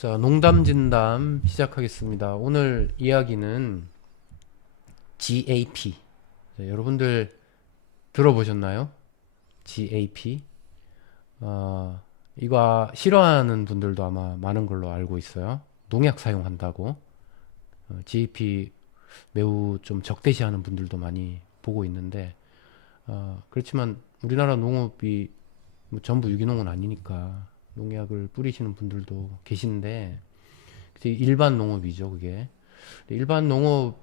자, 농담 진담 시작하겠습니다. 오늘 이야기는 GAP. 자, 여러분들 들어보셨나요? GAP. 이거 싫어하는 분들도 아마 많은 걸로 알고 있어요. 농약 사용한다고. GAP 매우 좀 적대시하는 분들도 많이 보고 있는데, 그렇지만 우리나라 농업이 뭐 전부 유기농은 아니니까 농약을 뿌리시는 분들도 계신데, 일반 농업이죠, 그게. 일반 농업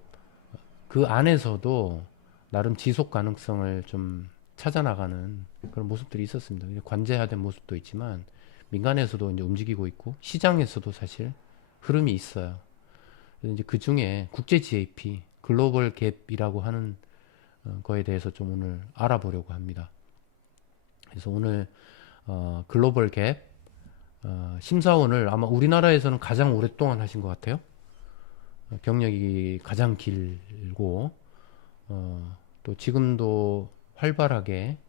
그 안에서도 나름 지속 가능성을 좀 찾아나가는 그런 모습들이 있었습니다. 관제화된 모습도 있지만 민간에서도 이제 움직이고 있고 시장에서도 사실 흐름이 있어요. 그래서 이제 그 중에 국제 GAP, 글로벌 갭이라고 하는 거에 대해서 좀 오늘 알아보려고 합니다. 그래서 오늘 글로벌 갭 심사원을 아마 우리나라에서는 가장 오랫동안 하신 것 같아요. 경력이 가장 길고 또 지금도 활발하게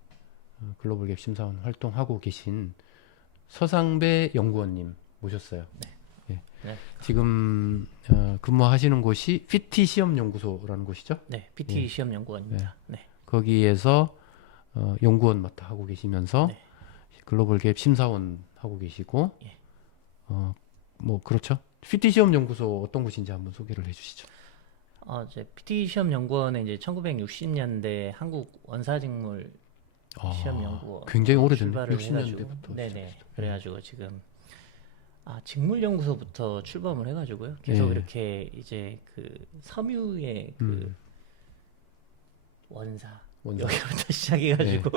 글로벌 갭 심사원 활동하고 계신 서상배 연구원님 모셨어요. 예. 네. 지금 근무하시는 곳이 PT 시험연구소라는 곳이죠. 네, PT 예. 시험연구원입니다. 네. 거기에서 연구원 맡아 하고 계시면서 네. 글로벌 갭 심사원 하고 계시고 예. 뭐 그렇죠. PT 시험연구소 어떤 곳인지 한번 소개를 해주시죠. 이제 PT 시험연구원은 이제 1960년대 한국 원사직물 시험연구원 굉장히 오래됐네. 출발을 60년대부터 해가지고, 네네. 시작했어요. 그래가지고 지금 직물연구소부터 출범을 해가지고요. 계속 예. 이렇게 이제 그 섬유의 그 원사 원사. 여기부터 시작해가지고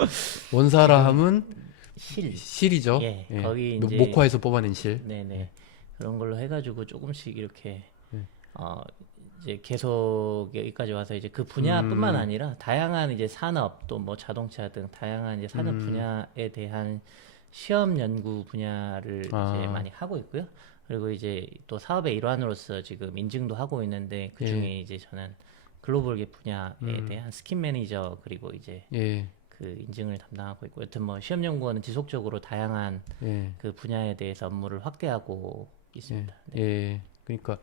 원사라 함은 실 실이죠. 예, 거기 이제 목화에서 뽑아낸 실. 네네 그런 걸로 해가지고 조금씩 이렇게 네. 이제 계속 여기까지 와서 이제 그 분야뿐만 아니라 다양한 이제 산업 또 뭐 자동차 등 다양한 이제 산업 분야에 대한 시험 연구 분야를 이제 많이 하고 있고요. 그리고 이제 또 사업의 일환으로서 지금 인증도 하고 있는데 그 중에 이제 저는 글로벌 갭 분야에 대한 스킨 매니저 그리고 이제 예. 그 인증을 담당하고 있고 여튼 뭐 시험 연구원은 지속적으로 다양한 예. 그 분야에 대해서 업무를 확대하고 있습니다. 네. 예. 그러니까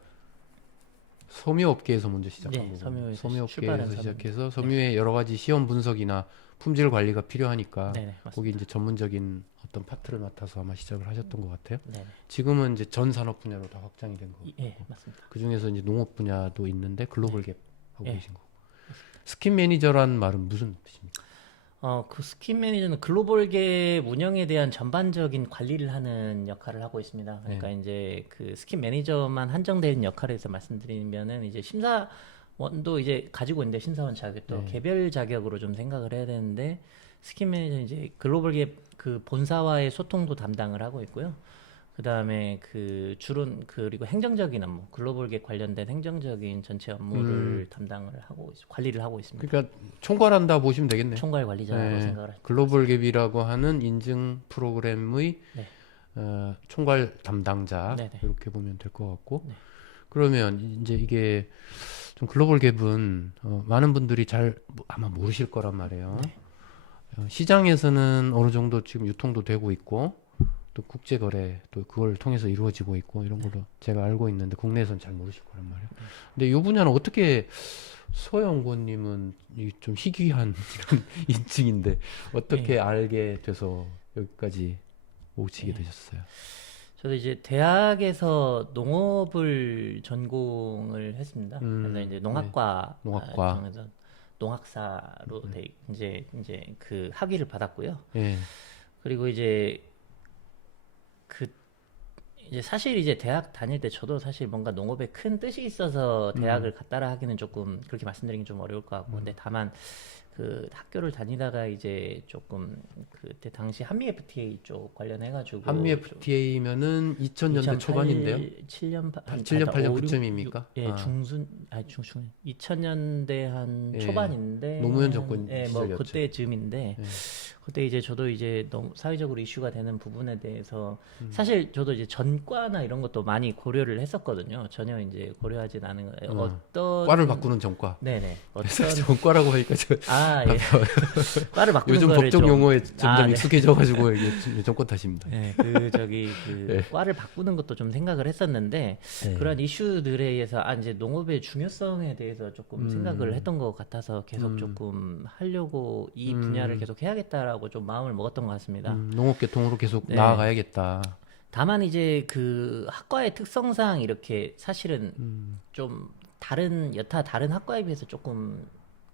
섬유업계에서 먼저 시작한 네, 거고. 섬유에서 출발한 섬유업계에서 시작해서 섬유입니다. 섬유의 여러 가지 시험 분석이나 품질 관리가 필요하니까 네네, 맞습니다. 거기 이제 전문적인 어떤 파트를 맡아서 아마 시작을 하셨던 것 같아요. 네네. 지금은 이제 전 산업 분야로 다 확장이 된 거고. 예, 맞습니다. 그 중에서 이제 농업 분야도 있는데 글로벌 갭 하고 예. 계신 거고. 스킨 매니저란 말은 무슨 뜻입니까? 그 스킨 매니저는 글로벌 갭 운영에 대한 전반적인 관리를 하는 역할을 하고 있습니다. 그러니까 이제 그 스킨 매니저만 한정된 역할에서 말씀드리면은 이제 심사원도 이제 가지고 있는데 심사원 자격도 개별 자격으로 좀 생각을 해야 되는데 스킨 매니저는 이제 글로벌 갭 그 본사와의 소통도 담당을 하고 있고요. 그 다음에 그 주론 그리고 행정적인 업무, 글로벌 갭 관련된 행정적인 전체 업무를 담당을 하고 관리를 하고 있습니다. 그러니까 총괄한다 보시면 되겠네요. 총괄 관리자라고 네. 생각을 합니다. 글로벌 갭이라고 하는 인증 프로그램의 네. 총괄 담당자 네네. 이렇게 보면 될 것 같고 네. 그러면 이제 이게 좀 글로벌 갭은 많은 분들이 잘 아마 모르실 거란 말이에요. 네. 시장에서는 어느 정도 지금 유통도 되고 있고 또 국제 거래 또 그걸 통해서 이루어지고 있고 이런 걸로 제가 알고 있는데 국내에서는 잘 모르실 거란 말이에요. 근데 이 분야는 어떻게 서연구원님은 좀 희귀한 이런 인증인데 어떻게 알게 돼서 여기까지 오시게 되셨어요? 저도 이제 대학에서 농업을 전공을 했습니다. 그래서 이제 농학과 농학과. 중에서 농학사로 이제 그 학위를 받았고요. 예. 그리고 이제 그 이제 사실 이제 대학 다닐 때 저도 사실 뭔가 농업에 큰 뜻이 있어서 대학을 갔다라 하기는 조금 그렇게 말씀드리긴 좀 어려울 것 같고 근데 다만 그 학교를 다니다가 이제 조금 그때 당시 한미 FTA 쪽 관련해 가지고 한미 FTA면은 2000년대 초반인데요. 7년 7년 8년 그쯤입니까? 예, 중순 중충 2000년대 한 예. 초반인데 노무현 정권 예, 뭐 시절이었죠. 그때쯤인데 예. 그때 이제 저도 이제 너무 사회적으로 이슈가 되는 부분에 대해서 음. 사실 저도 이제 전과나 이런 것도 많이 고려를 했었거든요. 전혀 이제 고려하지 않은 거예요. 어떤 과를 바꾸는 전과. 네네 그래서 어떤 전과라고 하니까 저 아 예. 과를 바꾸는 요즘 거를 법적 좀 용어에 점점 아, 네. 익숙해져가지고 이게 정권 탓입니다. 네, 그 저기 그 예. 과를 바꾸는 것도 좀 생각을 했었는데 예. 그런 이슈들에 의해서 이제 농업의 중요성에 대해서 조금 생각을 했던 것 같아서 계속 조금 하려고 이 분야를 계속 해야겠다라고 좀 마음을 먹었던 것 같습니다. 농업계통으로 계속 네. 나아가야겠다. 다만 이제 그 학과의 특성상 이렇게 사실은 좀 여타 다른 학과에 비해서 조금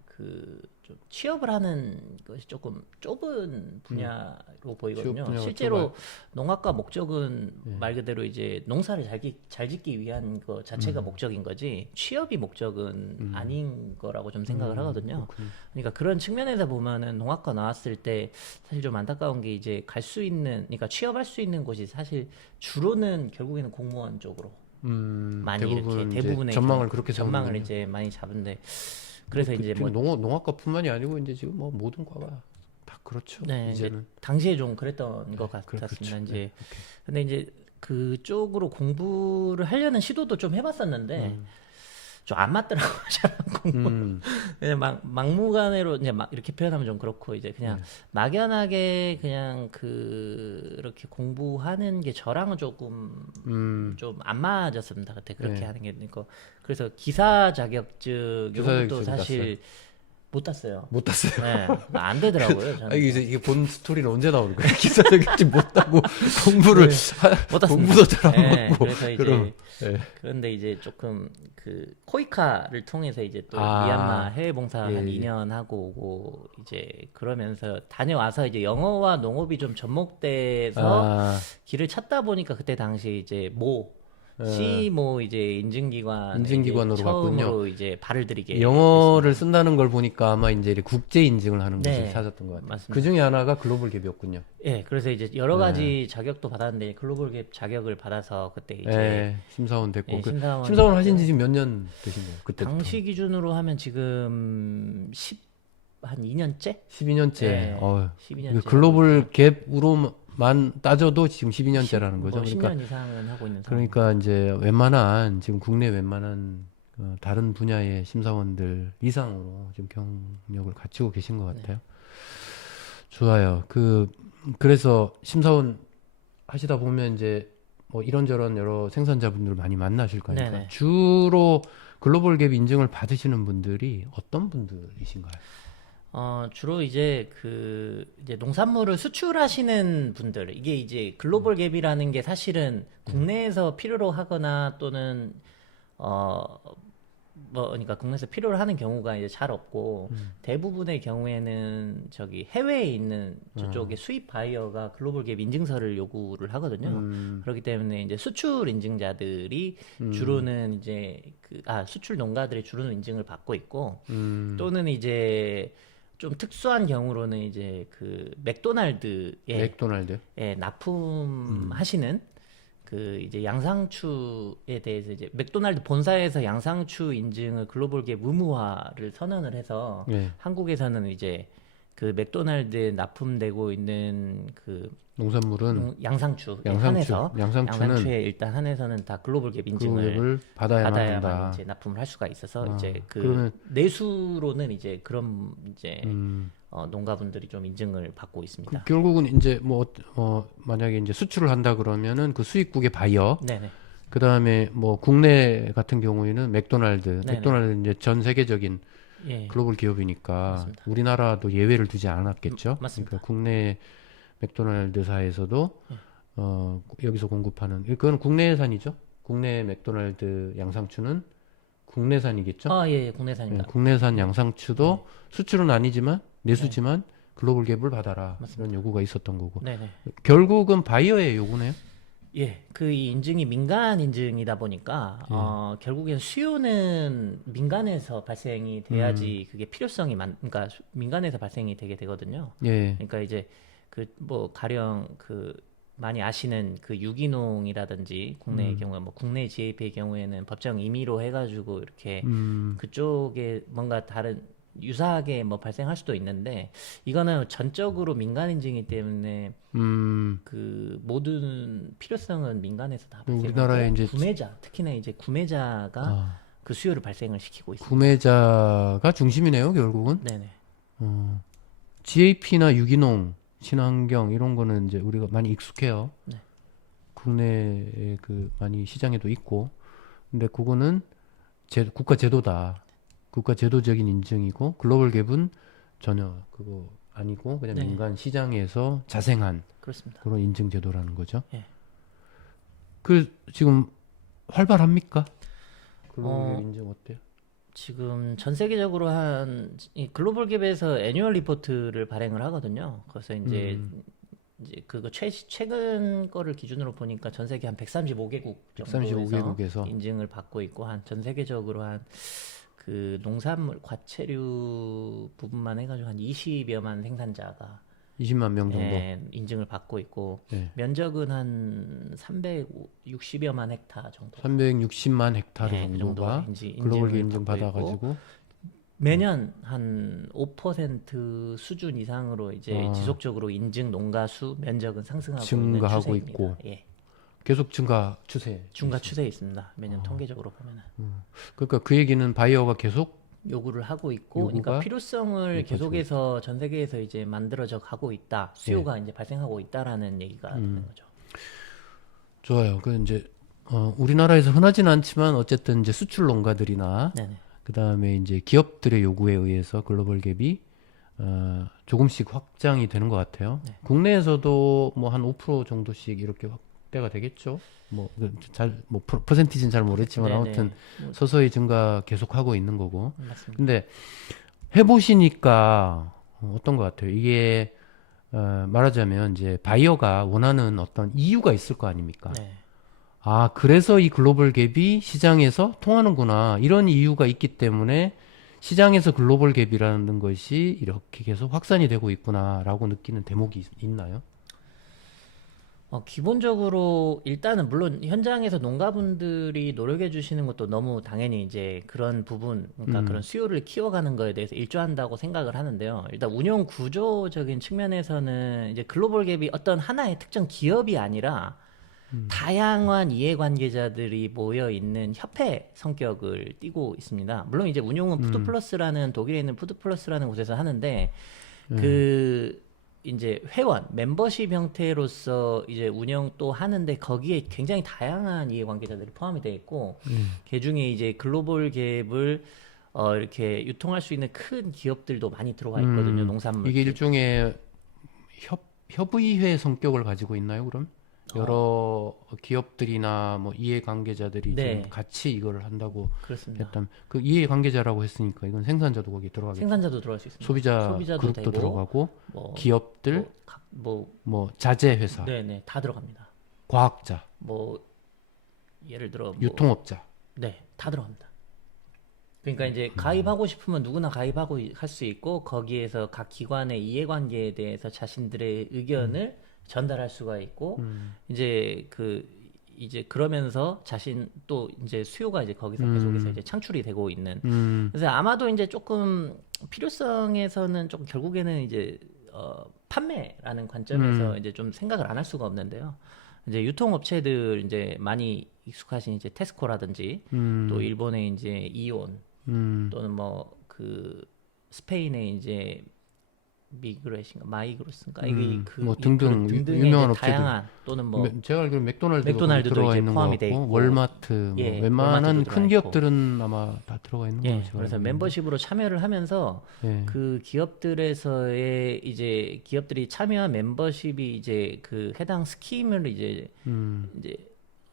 그 좀 취업을 하는 것이 조금 좁은 분야로 보이거든요. 취업 분야가 실제로 좁아요. 농학과 목적은 말 그대로 이제 농사를 잘 짓기 위한 거 자체가 목적인 거지 취업이 목적은 아닌 거라고 좀 생각을 하거든요. 그러니까 그런 측면에서 보면은 농학과 나왔을 때 사실 좀 안타까운 게 이제 갈 수 있는 그러니까 취업할 수 있는 곳이 사실 주로는 결국에는 공무원 쪽으로 많이 대부분 이렇게 이제 대부분의 전망을 그렇게 전망을 세우는군요. 이제 많이 잡은데 그래서 이제 지금 뭐 농학과뿐만이 아니고 이제 지금 뭐 모든 과가 다 그렇죠. 네, 이제 이제는 당시에 좀 그랬던 것 같았습니다. 그렇죠. 이제 네, 근데 이제 그쪽으로 공부를 하려는 시도도 좀 해봤었는데 좀 안 맞더라고요. 저랑 공부. 그냥 막무가내로 이제 막 이렇게 표현하면 좀 그렇고 이제 그냥 막연하게 그냥 그렇게 공부하는 게 저랑은 조금 좀 안 맞았습니다. 그때 그렇게 네. 하는 게 있고 그래서 기사 자격증 기사 이것도 자격증 사실 못 땄어요. 못 땄어요. 네, 안 되더라고요. 저는. 이게 본 스토리는 언제 나오는 거야? 기사 자격증 못 따고 공부를 못 땄습니다. 공부도 잘 안 네, 먹고 그래서 이제 그럼 예. 그런데 이제 조금 그 코이카를 통해서 이제 또 아, 미얀마 해외 봉사 예, 한 예. 2년 하고 오고 이제 그러면서 다녀와서 이제 영어와 농업이 좀 접목돼서 아, 길을 찾다 보니까 그때 당시 이제 시모 이제 인증기관 인증기관으로 처음으로 이제 발을 들이게 영어를 쓴다는 걸 보니까 아마 이제 이렇게 국제 인증을 하는 네, 곳을 찾았던 것 같아요. 맞습니다. 그 중에 하나가 글로벌 갭이었군요. 예, 그래서 이제 여러 가지 자격도 받았는데 글로벌 갭 자격을 받아서 그때 이제 예, 심사원 됐고 예, 그 심사원 심사원 하신 지 지금 몇 년 되신 거예요? 그때부터 당시 기준으로 하면 지금 한 2년째? 12년째. 네, 어, 12년째. 글로벌 갭으로만 따져도 지금 12년째라는 거죠. 뭐 그러니까 10년 이상은 하고 있는 상황. 그러니까 이제 웬만한 지금 국내 웬만한 다른 분야의 심사원들 이상으로 지금 경력을 갖추고 계신 것 같아요. 좋아요. 그래서 심사원 하시다 보면 이제 뭐 이런저런 여러 생산자분들 많이 만나실 거니까 네네. 주로 글로벌 갭 인증을 받으시는 분들이 어떤 분들이신가요? 주로 이제 이제 농산물을 수출하시는 분들, 이게 이제 글로벌 갭이라는 게 사실은 국내에서 필요로 하거나 또는, 그러니까 국내에서 필요로 하는 경우가 이제 잘 없고, 대부분의 경우에는 저기 해외에 있는 저쪽에 수입 바이어가 글로벌 갭 인증서를 요구를 하거든요. 그렇기 때문에 이제 수출 인증자들이 주로는 이제 수출 농가들이 주로는 인증을 받고 있고, 또는 이제 좀 특수한 경우로는 이제 맥도날드에 맥도날드. 납품하시는 이제 양상추에 대해서 이제 맥도날드 본사에서 양상추 인증을 글로벌 갭 의무화를 선언을 해서 네. 한국에서는 이제 맥도날드에 납품되고 있는 농산물은 양상추에 양상추, 한해서 양상추는 양상추에 일단 한해서는 다 글로벌 갭 인증을 을 받아야만 받아야만 한다. 이제 납품을 할 수가 있어서 이제 그러면 내수로는 이제 그런 이제 농가분들이 좀 인증을 받고 있습니다. 결국은 이제 만약에 이제 수출을 한다 그러면은 그 수입국의 바이어, 네네. 그 다음에 뭐 국내 같은 경우에는 맥도날드, 네네. 맥도날드 이제 전 세계적인 예. 글로벌 기업이니까 맞습니다. 우리나라도 예외를 두지 않았겠죠. 맞습니다. 그러니까 국내 맥도날드사에서도 여기서 공급하는 그건 국내산이죠. 국내 맥도날드 양상추는 국내산이겠죠. 예, 국내산입니다. 국내산 양상추도 수출은 아니지만 내수지만 글로벌 갭을 받아라 맞습니다. 이런 요구가 있었던 거고 네네. 결국은 바이어의 요구네요. 예, 이 인증이 민간 인증이다 보니까 결국엔 수요는 민간에서 발생이 돼야지 그게 필요성이 그러니까 민간에서 발생이 되게 되거든요. 예, 그러니까 이제 가령 많이 아시는 그 유기농이라든지 국내의 음. 경우에 뭐 국내 GAP의 경우에는 법정 임의로 해가지고 이렇게 음. 그쪽에 뭔가 다른 유사하게 뭐 발생할 수도 있는데 이거는 전적으로 민간 인증이기 때문에 음. 그 모든 필요성은 민간에서 다 우리나라에 발생하고 이제 구매자 특히나 이제 구매자가 아, 그 수요를 발생을 시키고 있습니다. 구매자가 중심이네요, 결국은. 네네. 어, GAP나 유기농, 친환경 이런 거는 이제 우리가 많이 익숙해요. 네. 국내에 그 많이 시장에도 있고. 근데 그거는 국가 제도다. 국가 제도적인 인증이고 글로벌 갭은 전혀 그거 아니고 그냥 네. 민간 시장에서 자생한 그렇습니다. 그런 인증 제도라는 거죠. 예. 그 지금 활발합니까? 글로벌 갭 어, 인증 어때요? 지금 전 세계적으로 이 글로벌 갭에서 애뉴얼 리포트를 발행을 하거든요. 그래서 이제 그거 최근 거를 기준으로 보니까 전 세계 한 135개국 정도에서 135개국에서 인증을 받고 있고 한 전 세계적으로 한 그 농산물 과체류 부분만 해가지고 한 20여만 생산자가 20만 명 정도. 예, 인증을 받고 있고 네. 면적은 한 360여만 헥타 정도. 360만 헥타르 예, 그 정도가 정도 글로벌 갭 인증을 인증 받고 있고 받아가지고 매년 한 5% 수준 이상으로 이제 아, 지속적으로 인증 농가 수 면적은 상승하고 있는 증가하고 추세입니다. 있고 예, 계속 증가 추세. 중과 추세에 있습니다. 매년 통계적으로 보면은 그러니까 그 얘기는 바이어가 계속 요구를 하고 있고, 그러니까 요구가 필요성을 높아지고 계속해서 전 세계에서 이제 만들어져 가고 있다, 예. 수요가 이제 발생하고 있다라는 얘기가 되는 거죠. 좋아요. 그 이제 우리나라에서 흔하진 않지만 어쨌든 이제 수출 농가들이나 네네. 그다음에 이제 기업들의 요구에 의해서 글로벌 갭이 조금씩 확장이 되는 것 같아요. 네. 국내에서도 뭐 한 5% 정도씩 이렇게 확대가 되겠죠. 뭐 퍼센티지는 잘 모르겠지만 네네. 아무튼 뭐, 서서히 증가 계속하고 있는 거고. 맞습니다. 근데 해보시니까 어떤 것 같아요? 이게 말하자면 이제 바이어가 원하는 어떤 이유가 있을 거 아닙니까? 네. 아, 그래서 이 글로벌 갭이 시장에서 통하는구나. 이런 이유가 있기 때문에 시장에서 글로벌 갭이라는 것이 이렇게 계속 확산이 되고 있구나라고 느끼는 대목이 있나요? 기본적으로 일단은 물론 현장에서 농가분들이 노력해 주시는 것도 너무 당연히 이제 그런 부분, 그러니까 그런 수요를 키워가는 거에 대해서 일조한다고 생각을 하는데요. 일단 운영 구조적인 측면에서는 이제 글로벌 갭이 어떤 하나의 특정 기업이 아니라 다양한 이해관계자들이 모여 있는 협회 성격을 띠고 있습니다. 물론 이제 운용은 푸드플러스라는 독일에 있는 푸드플러스라는 곳에서 하는데 그 이제 회원 멤버십 형태로서 이제 운영 또 하는데 거기에 굉장히 다양한 이해관계자들이 포함이 되어 있고 그 중에 이제 글로벌 갭을 이렇게 유통할 수 있는 큰 기업들도 많이 들어가 있거든요. 농산물. 이게 일종의 협의회 성격을 가지고 있나요, 그럼? 여러 기업들이나 뭐 이해관계자들이 네. 지금 같이 이걸 한다고 그렇습니다. 했다면 그 이해관계자라고 했으니까 이건 생산자도 거기 들어가겠죠. 생산자도 들어갈 수 있습니다. 소비자도 소비자도 그룹도 되고, 들어가고 뭐, 기업들, 뭐 자재 회사, 네네, 다 들어갑니다. 과학자, 뭐 예를 들어 뭐, 유통업자. 네, 다 들어갑니다. 그러니까 이제 가입하고 싶으면 누구나 가입하고 할 수 있고 거기에서 각 기관의 이해관계에 대해서 자신들의 의견을 전달할 수가 있고 이제 이제 그러면서 자신 또 이제 수요가 이제 거기서 계속해서 이제 창출이 되고 있는. 그래서 아마도 이제 조금 필요성에서는 좀 결국에는 이제 판매라는 관점에서 이제 좀 생각을 안 할 수가 없는데요. 이제 유통업체들 이제 많이 익숙하신 이제 테스코라든지 또 일본의 이제 이온 또는 뭐 그 스페인의 이제 미그레신가 마이그로스인가 이게 뭐 등등 등등의 유명한 이제 업체들. 다양한 또는 뭐 제가 알기로는 맥도날드도 맥도날드도 들어가 이제 있는 것 포함이 돼 같고 있고, 월마트, 뭐 예, 웬만한 월마트도 큰 들어가 기업들은 아마 다 들어가 있는 예, 거죠. 제가 그래서 알기로는. 멤버십으로 참여를 하면서 예. 그 기업들에서의 이제 기업들이 참여한 멤버십이 이제 그 해당 스킴을 이제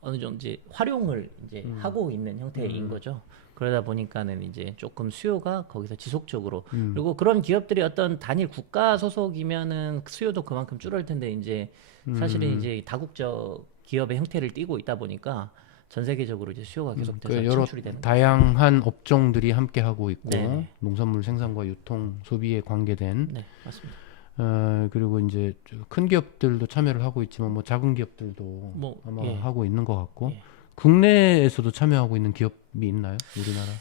어느 정도 이제 활용을 이제 하고 있는 형태인 거죠. 그러다 보니까는 이제 조금 수요가 거기서 지속적으로 그리고 그런 기업들이 어떤 단일 국가 소속이면은 수요도 그만큼 줄을 텐데 이제 사실은 이제 다국적 기업의 형태를 띠고 있다 보니까 전 세계적으로 이제 수요가 계속돼서 여러 창출이 되는 거죠. 다양한 업종들이 함께 하고 있고 네네. 농산물 생산과 유통, 소비에 관계된 네, 맞습니다. 그리고 이제 큰 기업들도 참여를 하고 있지만 뭐 작은 기업들도 뭐, 아마 예. 하고 있는 것 같고 예. 국내에서도 참여하고 있는 기업이 있나요? 우리나라?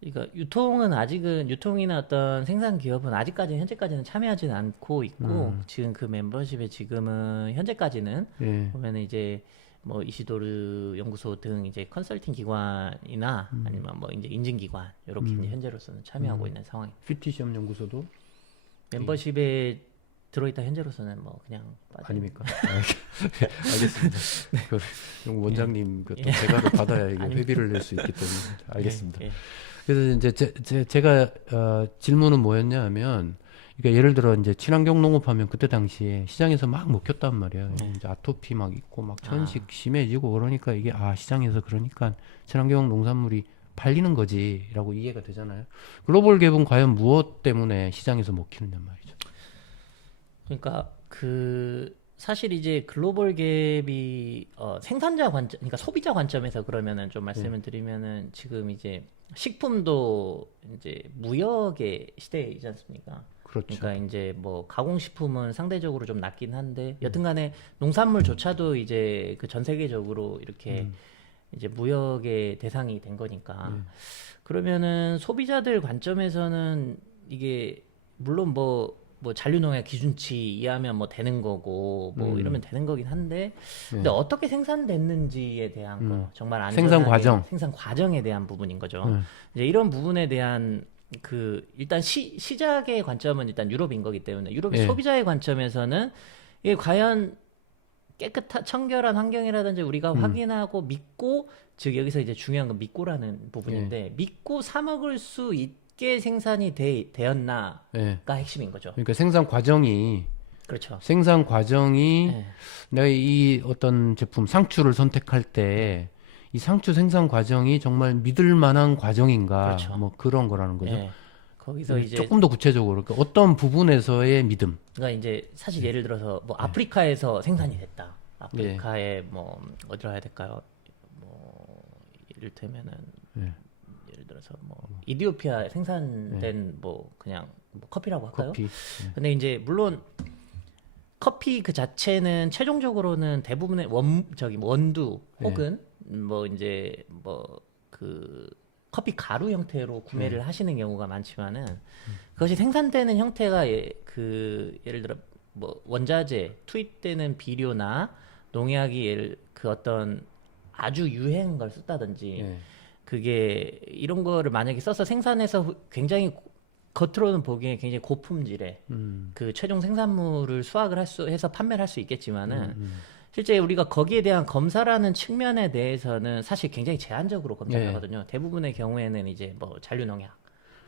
그러니까 유통은 아직은 유통이나 어떤 생산 기업은 아직까지는 현재까지는 참여하지는 않고 있고 지금 그 멤버십에 지금은 현재까지는 예. 보면은 이제 뭐 이시도르 연구소 등 이제 컨설팅 기관이나 아니면 뭐 이제 인증 기관 이렇게 이제 현재로서는 참여하고 있는 상황입니다. PT 시험 연구소도 멤버십에 들어있다 현재로서는 뭐 그냥 빠져. 아닙니까? 알겠습니다. 그 원장님 그또 대가를 받아야 이게 회비를 낼 수 있기 때문에 알겠습니다. 예, 예. 그래서 이제 제가 질문은 뭐였냐면, 그러니까 예를 들어 이제 친환경 농업하면 그때 당시에 시장에서 막 먹혔단 말이에요. 이제 아토피 막 있고 막 천식 심해지고 그러니까 이게 시장에서 그러니까 친환경 농산물이 팔리는 거지라고 이해가 되잖아요. 글로벌 갭은 과연 무엇 때문에 시장에서 먹히느냐 말이죠. 그러니까 그 사실 이제 글로벌 갭이 생산자 관점, 그러니까 소비자 관점에서 그러면은 좀 말씀을 드리면은 지금 이제 식품도 이제 무역의 시대이지 않습니까? 그렇죠. 그러니까 이제 뭐 가공식품은 상대적으로 좀 낮긴 한데 여튼간에 농산물조차도 이제 그 전 세계적으로 이렇게 이제 무역의 대상이 된 거니까 그러면은 소비자들 관점에서는 이게 물론 뭐 잔류농약 기준치 이하면 뭐 되는 거고 뭐 이러면 되는 거긴 한데 근데 어떻게 생산됐는지에 대한 거 정말 안전하게 생산 과정. 생산 과정에 대한 부분인 거죠. 이제 이런 부분에 대한 그 일단 시작의 관점은 일단 유럽인 거기 때문에 유럽의 예. 소비자의 관점에서는 이게 과연 깨끗한 청결한 환경이라든지 우리가 확인하고 믿고 즉 여기서 이제 중요한 건 믿고라는 부분인데 믿고 사 먹을 수 있게 생산이 되었나가 예. 핵심인 거죠. 그러니까 생산 과정이 그렇죠. 생산 과정이 예. 내가 이 어떤 제품 상추를 선택할 때 이 상추 생산 과정이 정말 믿을 만한 과정인가 그렇죠. 뭐 그런 거라는 거죠. 예. 거기서 이제 조금 더 구체적으로 그러니까 어떤 부분에서의 믿음. 그러니까 이제 사실 예를 들어서 뭐 아프리카에서 생산이 됐다. 아프리카에 뭐 어디로 해야 될까요? 뭐 이를테면은 예. 예를 들어서 뭐 이디오피아에 생산된 뭐 그냥 뭐 커피라고 할까요? 커피. 근데 이제 물론 커피 그 자체는 최종적으로는 대부분의 원두 혹은 뭐 이제 뭐 그 커피 가루 형태로 구매를 하시는 경우가 많지만은 그것이 생산되는 형태가 예를 들어 뭐 원자재 투입되는 비료나 농약이 그 어떤 아주 유해한 걸 썼다든지 예. 그게 이런 거를 만약에 써서 생산해서 굉장히 겉으로는 보기에 굉장히 고품질의 그 최종 생산물을 수확을 해서 판매를 할 수 있겠지만은 실제 우리가 거기에 대한 검사라는 측면에 대해서는 사실 굉장히 제한적으로 검사를 예. 하거든요. 대부분의 경우에는 이제 뭐 잔류농약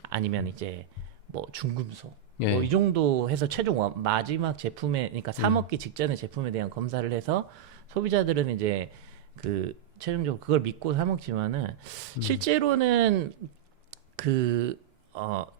아니면 이제 뭐 중금속 예. 뭐 이 정도 해서 최종 마지막 제품에 그러니까 사 먹기 직전의 제품에 대한 검사를 해서 소비자들은 이제 그 최종적으로 그걸 믿고 사 먹지만은 실제로는 그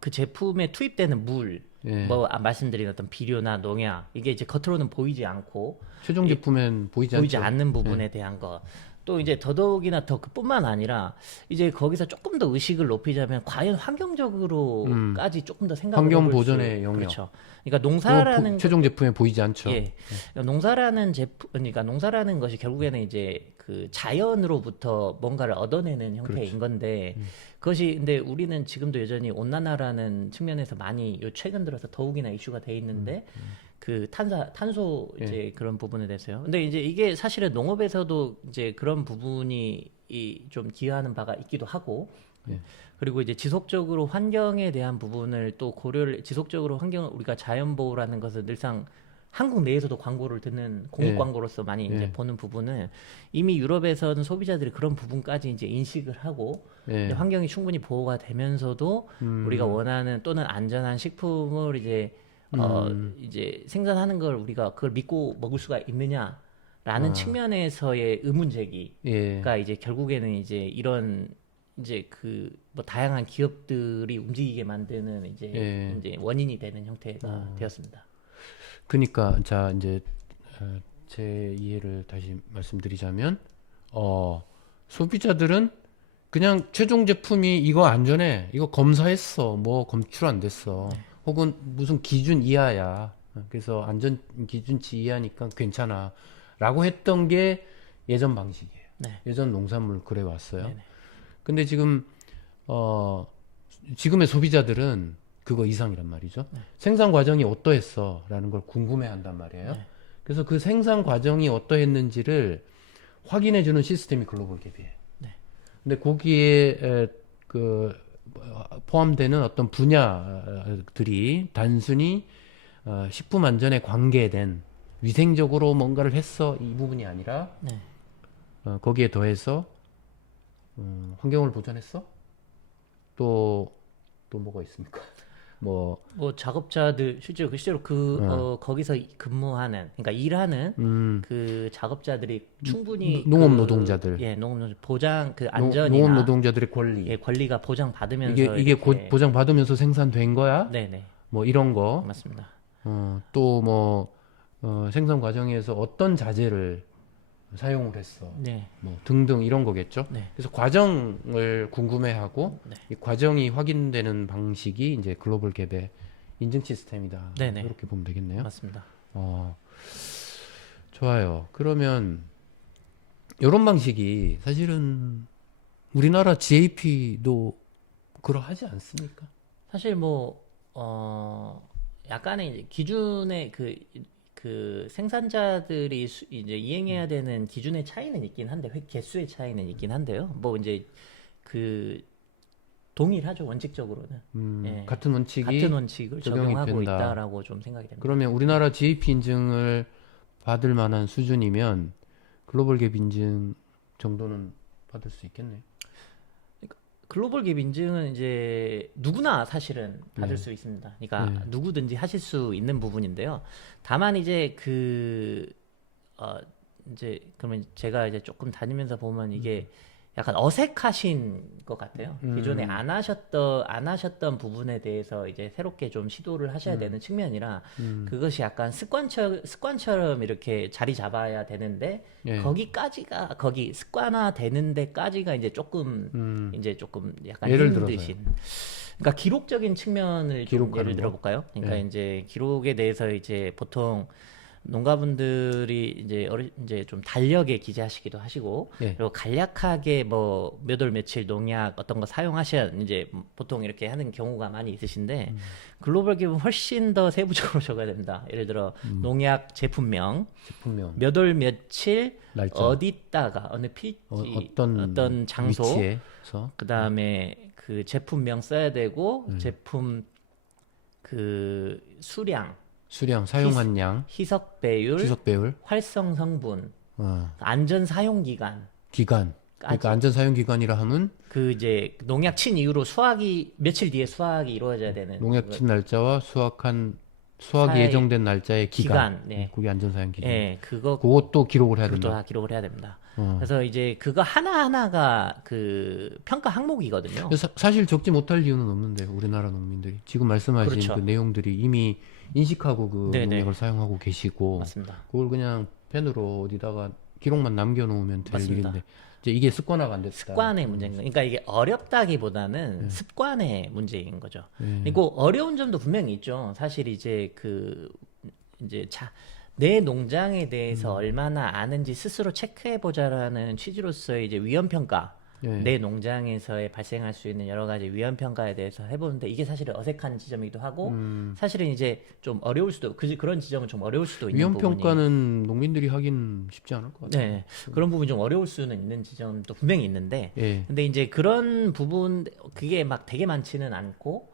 제품에 투입되는 물, 예. 뭐 말씀드린 어떤 비료나 농약 이게 이제 겉으로는 보이지 않고 최종 제품엔 보이지 않죠. 않는 부분에 대한 거. 또 이제 더더욱이나 더 그뿐만 아니라 이제 거기서 조금 더 의식을 높이자면 과연 환경적으로까지 조금 더 생각을 환경 해볼 보존의 수, 영역. 그렇죠. 그러니까 그거 농사라는 최종 제품에 보이지 않죠. 예. 농사라는 그러니까 농사라는 것이 결국에는 이제 그 자연으로부터 뭔가를 얻어내는 형태인 건데 그것이 근데 우리는 지금도 여전히 온난화라는 측면에서 많이 요 최근 들어서 더욱이나 이슈가 돼 있는데 그 탄소 이제 그런 부분에 대해서요. 근데 이제 이게 사실은 농업에서도 이제 그런 부분이 좀 기여하는 바가 있기도 하고 그리고 이제 지속적으로 환경에 대한 부분을 또 지속적으로 우리가 자연 보호라는 것을 늘상 한국 내에서도 광고를 듣는 공익 광고로서 많이 이제 보는 부분은 이미 유럽에서는 소비자들이 그런 부분까지 이제 인식을 하고 이제 환경이 충분히 보호가 되면서도 우리가 원하는 또는 안전한 식품을 이제 이제 생산하는 걸 우리가 그걸 믿고 먹을 수가 있느냐라는 측면에서의 의문 제기가 이제 결국에는 이제 이런 이제 그 뭐 다양한 기업들이 움직이게 만드는 이제 원인이 되는 형태가 되었습니다. 그러니까 자 이제 제 이해를 다시 말씀드리자면 소비자들은 그냥 최종 제품이 이거 안전해, 이거 검사했어, 뭐 검출 안 됐어, 혹은 무슨 기준 이하야, 그래서 안전 기준치 이하니까 괜찮아라고 했던 게 예전 방식이에요. 네. 예전 농산물 그래 왔어요. 네네. 근데 지금 지금의 소비자들은 그거 이상이란 말이죠. 네. 생산 과정이 어떠했어라는 걸 궁금해한단 말이에요. 네. 그래서 그 생산 과정이 어떠했는지를 확인해주는 시스템이 글로벌 갭이에요. 네. 근데 거기에 포함되는 어떤 분야들이 단순히 식품 안전에 관계된 위생적으로 뭔가를 했어 이 부분이 아니라 네. 거기에 더해서 환경을 보존했어? 또 뭐가 있습니까? 뭐 작업자들 실제로 거기서 근무하는 그러니까 일하는 그 작업자들이 충분히 농업 노동자들, 예, 농업 보장 그 농업 안전이나 노동자들의 권리, 예, 권리가 보장받으면서 이게 이렇게 보장 받으면서 생산된 거야? 네네. 뭐 이런 거, 맞습니다. 또 뭐 생산 과정에서 어떤 자재를 사용을 했어, 네. 뭐 등등 이런 거겠죠. 네. 그래서 과정을 궁금해하고 네. 이 과정이 확인되는 방식이 이제 글로벌 갭의 인증 시스템이다. 네네. 이렇게 보면 되겠네요. 맞습니다. 좋아요. 그러면 이런 방식이 사실은 우리나라 GAP도 그러하지 않습니까? 사실 약간의 이제 기준의 그 생산자들이 이제 이행해야 되는 기준의 차이는 있긴 한데 개수의 차이는 있긴 한데요. 이제 그 동일하죠 원칙적으로는. 예. 같은 원칙이 같은 원칙을 적용이 적용하고 된다. 있다라고 좀 생각이 됩니다. 그러면 우리나라 GAP 인증을 받을 만한 수준이면 글로벌 갭 인증 정도는 받을 수 있겠네요. 글로벌 갭 인증은 이제 누구나 사실은 받을 네. 수 있습니다. 그러니까 네. 누구든지 하실 수 있는 부분인데요. 다만 이제 이제 그러면 제가 이제 조금 다니면서 보면 이게 약간 어색하신 것 같아요. 기존에 안 하셨던 부분에 대해서 이제 새롭게 좀 시도를 하셔야 되는 측면이라 그것이 약간 습관처럼 이렇게 자리 잡아야 되는데 예. 거기 습관화 되는 데까지가 이제 조금 약간 예를 힘드신. 그러니까 기록적인 측면을 좀 기록하는 예를 거? 들어볼까요? 그러니까 예. 이제 기록에 대해서 이제 보통 농가분들이 이제 좀 달력에 기재하시기도 하시고 예. 그리고 간략하게 몇 월 며칠 농약 어떤 거 사용하셔야 이제 보통 이렇게 하는 경우가 많이 있으신데 글로벌 갭은 훨씬 더 세부적으로 적어야 됩니다. 예를 들어 농약 제품명, 제품명, 몇 월 며칠 날짜, 어디다가 어느 필지 어떤 장소, 위치에서 그다음에 그 제품명 써야 되고 제품 그 수량 수량, 사용한 양, 희석 배율, 희석 배율, 활성 성분, 어, 안전 사용 기간, 기간. 그러니까 안전 사용 기간이라 하면 그 이제 농약 친 이후로 며칠 뒤에 수확이 이루어져야 되는 농약 친 날짜와 수확이 사이- 예정된 날짜의 기간. 네. 그게 안전 사용 기간. 예, 그것도 기록을 해야 그것도 된다. 다 기록을 해야 됩니다. 어. 그래서 이제 그거 하나하나가 그 평가 항목이거든요. 사실 적지 못할 이유는 없는데 우리나라 농민들이 지금 말씀하신 그렇죠. 그 내용들이 이미 인식하고 그 네네. 농약을 사용하고 계시고 맞습니다. 그걸 그냥 펜으로 어디다가 기록만 남겨놓으면 될 맞습니다. 일인데 이제 이게 습관화가 안 됐다. 습관의 문제인 거예요. 그러니까 이게 어렵다기보다는 습관의 문제인 거죠. 네. 그리고 어려운 점도 분명히 있죠. 사실 이제 내 농장에 대해서 얼마나 아는지 스스로 체크해 보자라는 취지로서의 이제 위험 평가, 네. 내 농장에서의 발생할 수 있는 여러 가지 위험 평가에 대해서 해보는데 이게 사실은 어색한 지점이기도 하고 사실은 이제 좀 어려울 수도 그런 지점은 좀 어려울 수도 있는 위험 부분이. 평가는 농민들이 하긴 쉽지 않을 것 같아요. 네, 그런 부분이 좀 어려울 수는 있는 지점도 분명히 있는데, 예. 근데 이제 그런 부분 그게 막 되게 많지는 않고,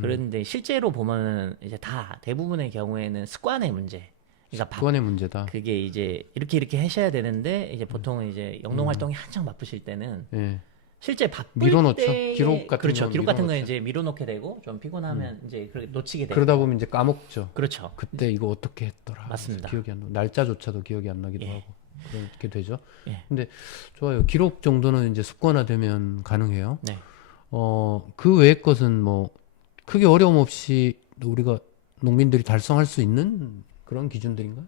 그런데 실제로 보면은 이제 대부분의 경우에는 습관의 문제. 그러니까 습관의 문제다. 그게 이제 이렇게 하셔야 되는데 이제 보통 이제 영농 활동이 한창 바쁘실 때는 예. 실제 바쁠 밀어놓죠. 때에 기록 같은 그렇죠. 건 기록 같은 거 밀어놓죠. 이제 밀어놓게 되고 좀 피곤하면 이제 놓치게 되고. 그러다 보면 이제 까먹죠. 그렇죠. 그때 이거 어떻게 했더라. 맞습니다. 기억이 안 나. 날짜조차도 기억이 안 나기도 예. 하고 그렇게 되죠. 예. 근데 좋아요. 기록 정도는 이제 습관화되면 가능해요. 네. 그 외의 것은 뭐 크게 어려움 없이 우리가 농민들이 달성할 수 있는 그런 기준들인가요?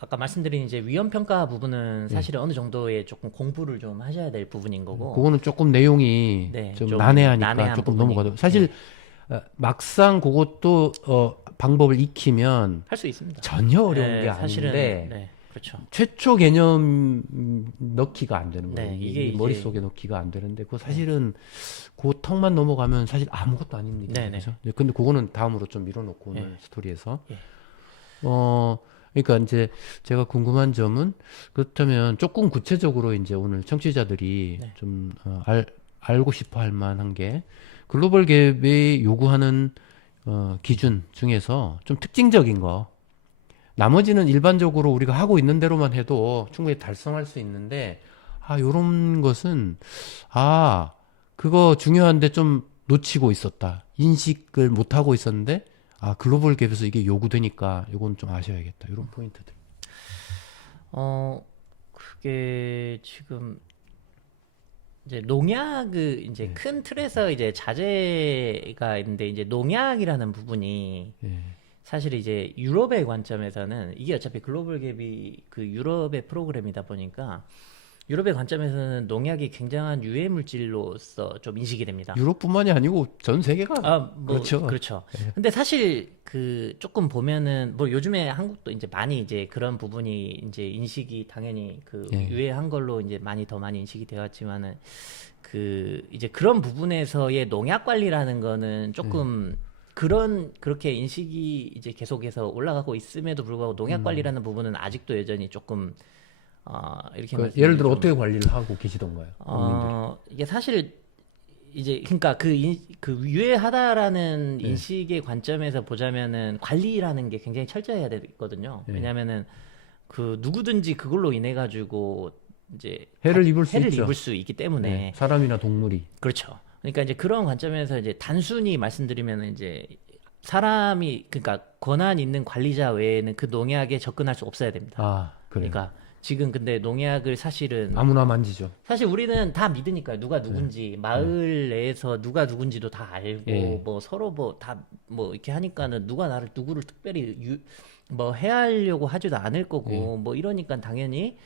아까 말씀드린 이제 위험 평가 부분은 사실은 어느 정도의 조금 공부를 좀 하셔야 될 부분인 거고. 그거는 조금 내용이 네, 좀 좀 난해하니까 난해한 조금 부분이- 넘어가도 사실 막상 그것도 방법을 익히면 할 수 있습니다. 전혀 어려운 게 사실은 아닌데 네, 그렇죠. 최초 개념 넣기가 안 되는 거예요. 네, 이게 이게 이제 머릿속에 넣기가 안 되는데 그거 사실은 그 턱만 넘어가면 사실 아무것도 아닌 일이죠. 네, 네. 그죠? 근데 그거는 다음으로 좀 밀어놓고 오늘 예. 스토리에서 예. 그러니까 이제 제가 궁금한 점은 그렇다면 조금 구체적으로 이제 오늘 청취자들이 네. 좀 알고 싶어 할 만한 게 글로벌 갭이 요구하는 기준 중에서 좀 특징적인 거 나머지는 일반적으로 우리가 하고 있는 대로만 해도 충분히 달성할 수 있는데 요런 것은 그거 중요한데 좀 놓치고 있었다. 인식을 못 하고 있었는데 글로벌 갭에서 이게 요구되니까 이건 좀 아셔야겠다. 이런 포인트들. 그게 지금 이제 농약을 이제 네. 큰 틀에서 이제 자재가 있는데 이제 농약이라는 부분이 예. 사실 이제 유럽의 관점에서는 이게 어차피 글로벌 갭이 그 유럽의 프로그램이다 보니까 유럽의 관점에서는 농약이 굉장한 유해 물질로서 좀 인식이 됩니다. 유럽뿐만이 아니고 전 세계가 그렇죠. 그렇죠. 예. 근데 사실 그 조금 보면은 뭐 요즘에 한국도 이제 많이 이제 그런 부분이 이제 인식이 당연히 그 예. 유해한 걸로 이제 더 많이 인식이 되었지만은 그 이제 그런 부분에서의 농약 관리라는 거는 조금 그렇게 인식이 이제 계속해서 올라가고 있음에도 불구하고 농약 관리라는 부분은 아직도 여전히 조금 이렇게 예를 들어 좀, 어떻게 관리를 하고 계시던가요? 농민들이? 이게 사실 이제 그러니까 그 유해하다라는 네. 인식의 관점에서 보자면은 관리라는 게 굉장히 철저해야 되거든요. 네. 왜냐면은 그 누구든지 그걸로 인해 가지고 이제 해를 입을 수 해를 있죠. 입을 수 있기 때문에 네. 사람이나 동물이. 그렇죠. 그러니까 이제 그런 관점에서 이제 단순히 말씀드리면 이제 사람이 그러니까 권한 있는 관리자 외에는 그 농약에 접근할 수 없어야 됩니다. 그래요. 그러니까 지금 근데 농약을 사실은 아무나 만지죠. 사실 우리는 다 믿으니까요. 누가 누군지 마을 내에서 누가 누군지도 다 알고 예. 뭐 서로 뭐 다 뭐 이렇게 하니까는 누구를 특별히 뭐 해하려고 하지도 않을 거고 뭐 이러니까 당연히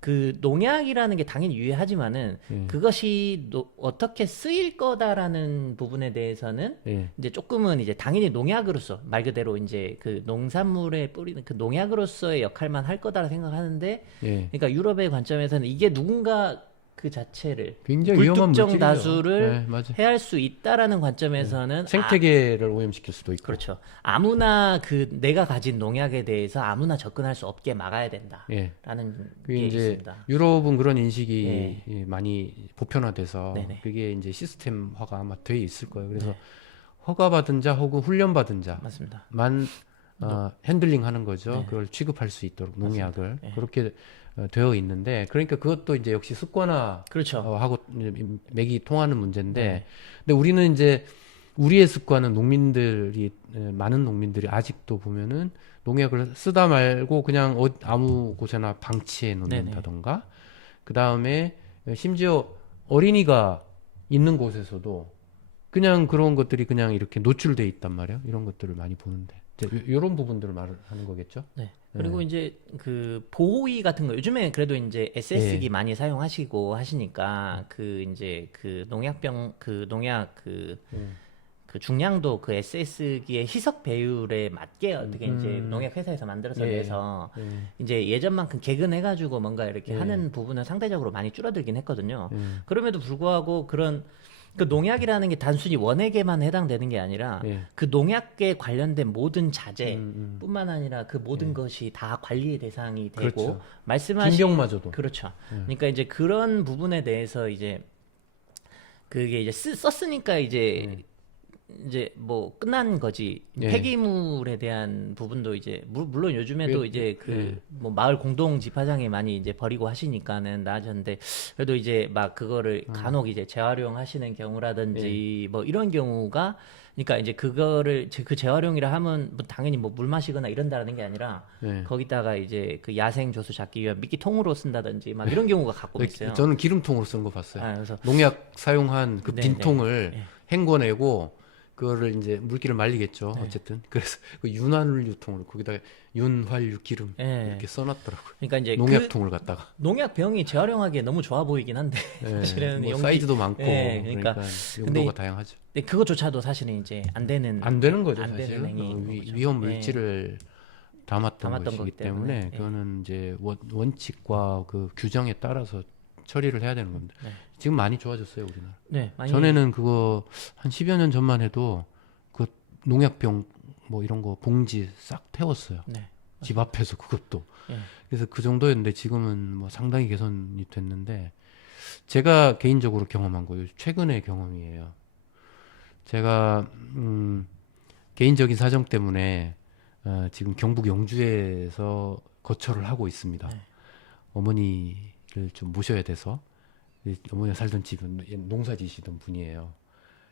그 농약이라는 게 당연히 유해하지만은 그것이 어떻게 쓰일 거다라는 부분에 대해서는 예. 이제 조금은 이제 당연히 농약으로서 말 그대로 이제 그 농산물에 뿌리는 그 농약으로서의 역할만 할 거다라 생각하는데 예. 그러니까 유럽의 관점에서는 이게 누군가 그 자체를 굉장히 위험한 불특정 물질이죠. 다수를 네, 맞아요. 해할 수 있다라는 관점에서는 생태계를 오염시킬 수도 있고. 그렇죠. 아무나 그 내가 가진 농약에 대해서 아무나 접근할 수 없게 막아야 된다라는 예. 게 이제 있습니다. 유럽은 그런 인식이 많이 보편화돼서 네네. 그게 이제 시스템화가 아마 돼 있을 거예요. 그래서 네. 허가받은 자 혹은 훈련받은 맞습니다. 자만 핸들링하는 거죠. 네. 그걸 취급할 수 있도록 농약을 네. 그렇게 되어 있는데 그러니까 그것도 이제 역시 습관화 그렇죠. 하고 이제 맥이 통하는 문제인데 네. 근데 우리는 이제 우리의 습관은 많은 농민들이 아직도 보면은 농약을 쓰다 말고 그냥 아무 곳에나 방치해 놓는다던가 그 다음에 심지어 어린이가 있는 곳에서도 그냥 그런 것들이 그냥 이렇게 노출돼 있단 말이에요. 이런 것들을 많이 보는데 이런 부분들을 말하는 거겠죠. 네. 그리고 이제 그 보호의 같은 거 요즘에 그래도 이제 SS기 많이 사용하시고 하시니까 그 이제 그 농약 그 중량도 그 SS기의 희석 배율에 맞게 어떻게 이제 농약 회사에서 만들어서 내서 이제 예전만큼 개근해가지고 뭔가 이렇게 하는 부분은 상대적으로 많이 줄어들긴 했거든요. 그럼에도 불구하고 그런 그 농약이라는 게 단순히 원액에만 해당되는 게 아니라 그 농약에 관련된 모든 자재뿐만 아니라 그 모든 것이 다 관리의 대상이 되고 그렇죠. 말씀하신 진경마저도. 그렇죠. 그러니까 이제 그런 부분에 대해서 이제 그게 이제 썼으니까 이제 뭐 끝난 거지. 폐기물에 대한 부분도 이제 물론 요즘에도 이제 그 뭐 마을 공동 집화장에 많이 이제 버리고 하시니까는 나아졌는데 그래도 이제 막 그거를 간혹 이제 재활용하시는 경우라든지 뭐 이런 경우가 그러니까 이제 그거를 그 재활용이라 하면 뭐 당연히 뭐 물 마시거나 이런다는 게 아니라 거기다가 이제 그 야생 조수 잡기 위한 미끼 통으로 쓴다든지 막 이런 경우가 가끔 있어요. 저는 기름통으로 쓴 거 봤어요. 그래서 농약 사용한 그 빈통을 헹궈내고 그거를 이제 물기를 말리겠죠. 네. 어쨌든 그래서 그 윤활 유통을 거기다가 윤활유 기름 예. 이렇게 써놨더라고요. 그러니까 이제 그 농약통을 갖다가. 농약병이 재활용하기에 너무 좋아 보이긴 한데 예, 사실은 뭐 용기 사이즈도 많고 예, 그러니까, 근데 용도가 다양하죠. 근데 그거조차도 사실은 이제 안 되는 안 되는 거죠, 안 되는 사실. 행위인 거죠. 위험 예. 물질을 담았던 담았던 것이기 거기 때문에, 때문에 예. 그거는 이제 원칙과 그 규정에 따라서 처리를 해야 되는 겁니다. 네. 지금 많이 좋아졌어요, 우리나라. 네, 많이 전에는 그거 한 10여 년 전만 해도 그 농약병 뭐 이런 거 봉지 싹 태웠어요. 네. 집 앞에서 그것도. 예. 그래서 그 정도였는데 지금은 뭐 상당히 개선이 됐는데 제가 개인적으로 경험한 거예요. 최근의 경험이에요. 제가 개인적인 사정 때문에 지금 경북 영주에서 거처를 하고 있습니다. 네. 어머니를 좀 모셔야 돼서 어머니가 살던 집은 농사 지시던 분이에요.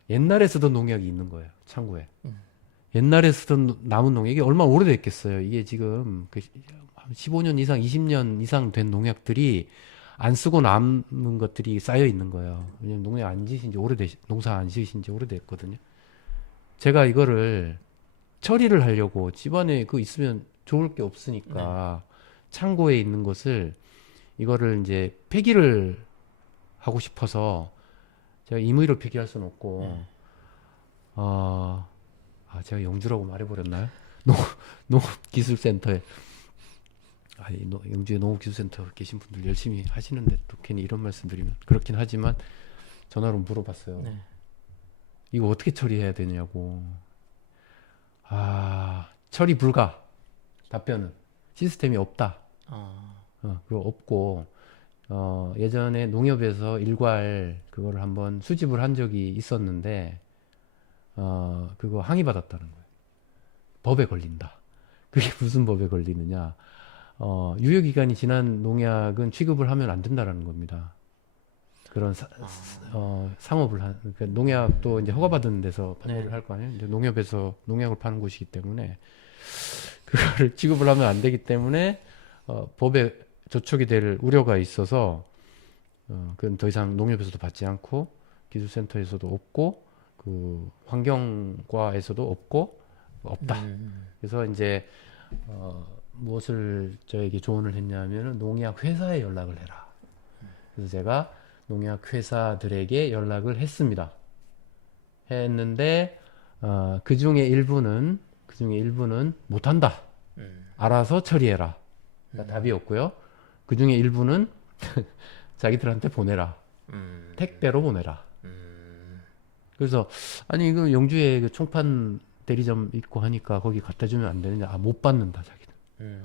옛날에 쓰던 농약이 있는 거예요. 창고에. 옛날에 쓰던 남은 농약이 얼마나 오래됐겠어요. 이게 지금 한 15년 이상, 20년 이상 된 농약들이 안 쓰고 남은 것들이 쌓여 있는 거예요. 왜냐면 농약 안 지신 지 농사 안 지으신 지 오래됐거든요. 제가 이거를 처리를 하려고 집안에 그 있으면 좋을 게 없으니까 창고에 있는 것을 이거를 이제 폐기를 하고 싶어서 제가 임의로 폐기할 수는 없고 제가 영주라고 말해버렸나요? 농업기술센터에 영주에 농업기술센터 계신 분들 열심히 하시는데 또 괜히 이런 말씀 드리면 그렇긴 하지만 전화로 물어봤어요. 네. 이거 어떻게 처리해야 되냐고. 처리 불가. 답변은 시스템이 없다. 그거 없고 예전에 농협에서 일괄 그거를 한번 수집을 한 적이 있었는데 그거 항의받았다는 거예요. 법에 걸린다. 그게 무슨 법에 걸리느냐? 유효기간이 지난 농약은 취급을 하면 안 된다라는 겁니다. 그런 상업을 그러니까 농약도 이제 허가받은 데서 판매를 할 거 아니에요. 이제 농협에서 농약을 파는 곳이기 때문에 그거를 취급을 하면 안 되기 때문에 법에 저촉이 될 우려가 있어서 그건 더 이상 농협에서도 받지 않고 기술센터에서도 없고 그 환경과에서도 없다. 그래서 이제 무엇을 저에게 조언을 했냐면은 농약 회사에 연락을 해라. 그래서 제가 농약 회사들에게 연락을 했는데 그 중에 일부는 못한다. 알아서 처리해라. 그러니까 답이 없고요. 그 중에 일부는 자기들한테 보내라. 택배로 보내라. 그래서 아니 이거 영주에 그 총판 대리점 있고 하니까 거기 갖다 주면 안 되느냐? 못 받는다 자기들.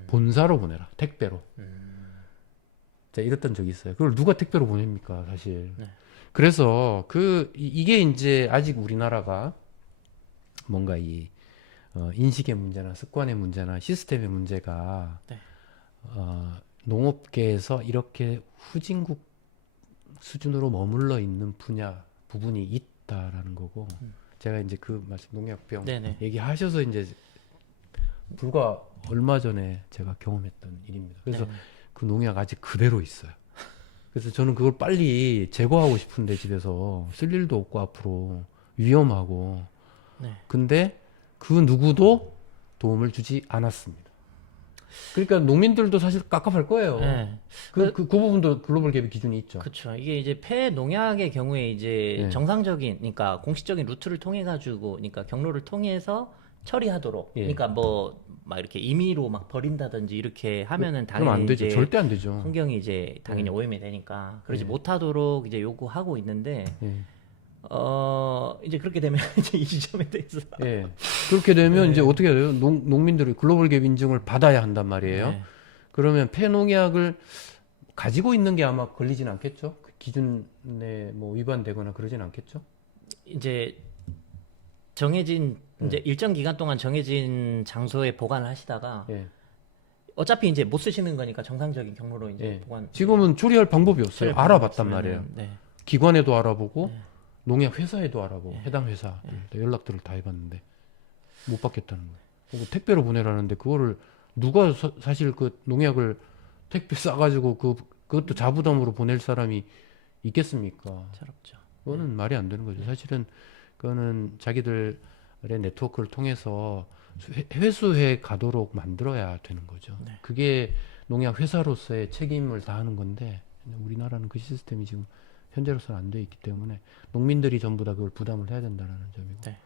본사로 보내라. 택배로. 제가 이랬던 적이 있어요. 그걸 누가 택배로 보냅니까, 사실. 네. 그래서 이게 이제 아직 우리나라가 뭔가 인식의 문제나 습관의 문제나 시스템의 문제가 네. 농업계에서 이렇게 후진국 수준으로 머물러 있는 부분이 있다라는 거고 제가 이제 그 말씀 농약병 네네. 얘기하셔서 이제 불과 얼마 전에 제가 경험했던 일입니다. 그래서 네. 그 농약 아직 그대로 있어요. 그래서 저는 그걸 빨리 제거하고 싶은데 집에서 쓸 일도 없고 앞으로 위험하고 네. 근데 그 누구도 도움을 주지 않았습니다. 그러니까 농민들도 사실 깝깝할 거예요. 네. 그 부분도 글로벌 갭의 기준이 있죠. 그렇죠. 이게 이제 폐 농약의 경우에 이제 네. 정상적인, 그러니까 공식적인 루트를 통해 가지고, 그러니까 경로를 통해서 처리하도록. 예. 그러니까 뭐 막 이렇게 임의로 막 버린다든지 이렇게 하면은 그럼 안 당연히 되죠. 이제 절대 안 되죠. 환경이 이제 당연히 오염이 되니까 그러지 예. 못하도록 이제 요구하고 있는데 예. 이제 그렇게 되면 이제 이 지점에 대해서 예. 그렇게 되면 네. 이제 어떻게 해야 돼요? 농민들이 글로벌 갭 인증을 받아야 한단 말이에요. 네. 그러면 폐농약을 가지고 있는 게 아마 걸리진 않겠죠? 그 기준에 뭐 위반되거나 그러진 않겠죠? 이제 정해진 이제 일정 기간 동안 정해진 장소에 보관을 하시다가 예. 어차피 이제 못 쓰시는 거니까 정상적인 경로로 이제 예. 보관. 지금은 처리할 방법이 없어요. 처리할 알아봤단 방법이 말이에요. 없으면은, 네. 기관에도 알아보고 농약 회사에도 알아보고 해당 회사 예. 연락들을 다 해봤는데 못 받겠다는 거예요. 그리고 택배로 보내라는데 그거를 누가 사실 그 농약을 택배 싸가지고 그것도 자부담으로 보낼 사람이 있겠습니까? 철없죠. 그거는 말이 안 되는 거죠. 사실은 그거는 자기들의 네트워크를 통해서 회수해 가도록 만들어야 되는 거죠. 네. 그게 농약 회사로서의 책임을 다하는 건데 우리나라는 그 시스템이 지금 현재로서는 안 돼 있기 때문에 농민들이 전부 다 그걸 부담을 해야 된다는 점이고. 네.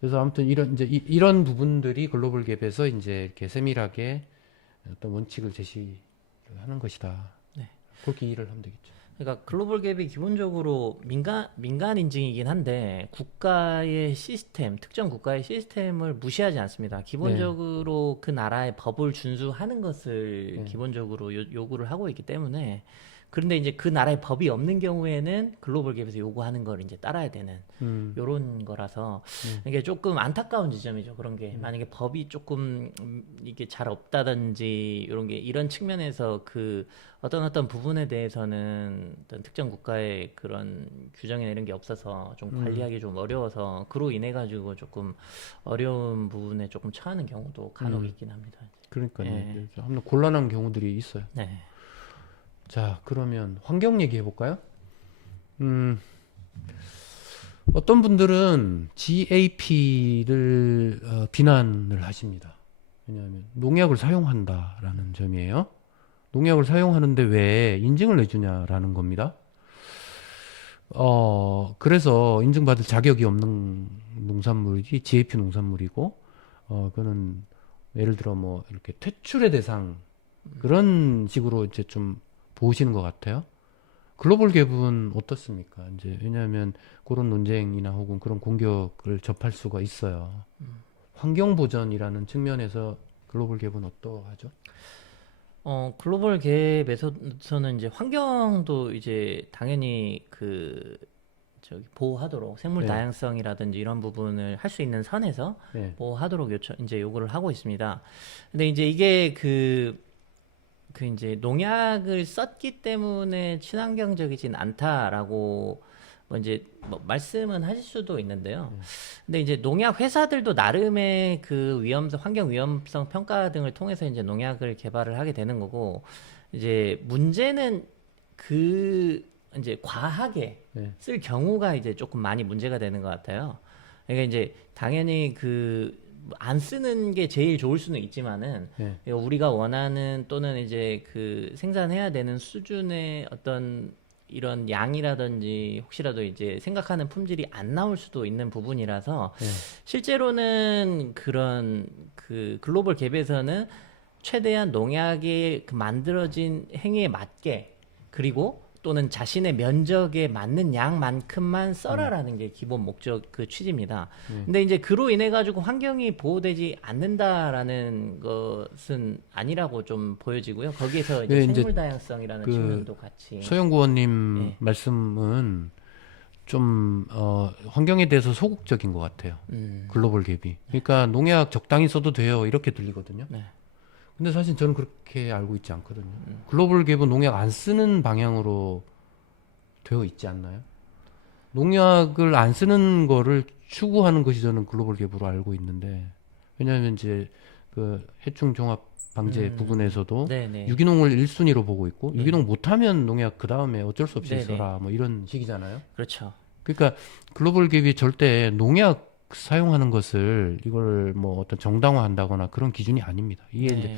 그래서 아무튼 이런 부분들이 글로벌 갭에서 이제 이렇게 세밀하게 어떤 원칙을 제시하는 것이다. 네. 그렇게 이해를 하면 되겠죠. 그러니까 글로벌 갭이 기본적으로 민간 인증이긴 한데 국가의 시스템, 특정 국가의 시스템을 무시하지 않습니다. 기본적으로 그 나라의 법을 준수하는 것을 네. 기본적으로 요구를 하고 있기 때문에 그런데 이제 그 나라의 법이 없는 경우에는 글로벌 갭에서 요구하는 걸 이제 따라야 되는 요런 거라서 이게 조금 안타까운 지점이죠. 그런 게 만약에 법이 조금 이게 잘 없다든지 이런 게 이런 측면에서 그 어떤 부분에 대해서는 어떤 특정 국가의 그런 규정이나 이런 게 없어서 좀 관리하기 좀 어려워서 그로 인해 가지고 조금 어려운 부분에 조금 처하는 경우도 간혹 있긴 합니다. 그러니까요. 예. 한번 곤란한 경우들이 있어요. 네. 자, 그러면 환경 얘기해 볼까요? 어떤 분들은 GAP를 비난을 하십니다. 왜냐하면 농약을 사용한다라는 점이에요. 농약을 사용하는데 왜 인증을 내주냐라는 겁니다. 그래서 인증받을 자격이 없는 농산물이 GAP 농산물이고, 그거는 예를 들어 뭐 이렇게 퇴출의 대상 그런 식으로 이제 좀 보시는 것 같아요. 글로벌 갭은 어떻습니까? 이제 왜냐하면 그런 논쟁이나 혹은 그런 공격을 접할 수가 있어요. 환경 보전이라는 측면에서 글로벌 갭은 어떠하죠? 글로벌 갭에서는 이제 환경도 이제 당연히 보호하도록 생물 네. 다양성이라든지 이런 부분을 할 수 있는 선에서 네. 보호하도록 이제 요구를 하고 있습니다. 근데 이제 이게 이제 농약을 썼기 때문에 친환경적이진 않다라고 뭐 이제 뭐 말씀은 하실 수도 있는데요. 근데 이제 농약 회사들도 나름의 그 환경 위험성 평가 등을 통해서 이제 농약을 개발을 하게 되는 거고, 이제 문제는 이제 과하게 네. 쓸 경우가 이제 조금 많이 문제가 되는 것 같아요. 그러니까 이제 당연히 안 쓰는 게 제일 좋을 수는 있지만은 네. 우리가 원하는 또는 이제 생산해야 되는 수준의 어떤 이런 양이라든지 혹시라도 이제 생각하는 품질이 안 나올 수도 있는 부분이라서 네. 실제로는 그런 글로벌 갭에서는 최대한 농약이 만들어진 행위에 맞게 그리고 또는 자신의 면적에 맞는 양만큼만 써라라는 게 기본 목적 취지입니다. 근데 이제 그로 인해 가지고 환경이 보호되지 않는다라는 것은 아니라고 좀 보여지고요. 거기에서 이제 네, 이제 생물 다양성이라는 측면도 같이. 소영구 의원님 네. 말씀은 좀 환경에 대해서 소극적인 것 같아요. 글로벌 갭이. 그러니까 농약 적당히 써도 돼요. 이렇게 들리거든요. 네. 근데 사실 저는 그렇게 알고 있지 않거든요. 글로벌 갭은 농약 안 쓰는 방향으로 되어 있지 않나요? 농약을 안 쓰는 거를 추구하는 것이 저는 글로벌 갭으로 알고 있는데, 왜냐하면 이제 그 해충 종합 방제 부분에서도 네네. 유기농을 1순위로 보고 있고, 네. 유기농 못하면 농약 그 다음에 어쩔 수 없이 네네. 써라 뭐 이런 식이잖아요. 그렇죠. 그러니까 글로벌 갭이 절대 농약 사용하는 것을 이걸 뭐 어떤 정당화한다거나 그런 기준이 아닙니다. 이게 이제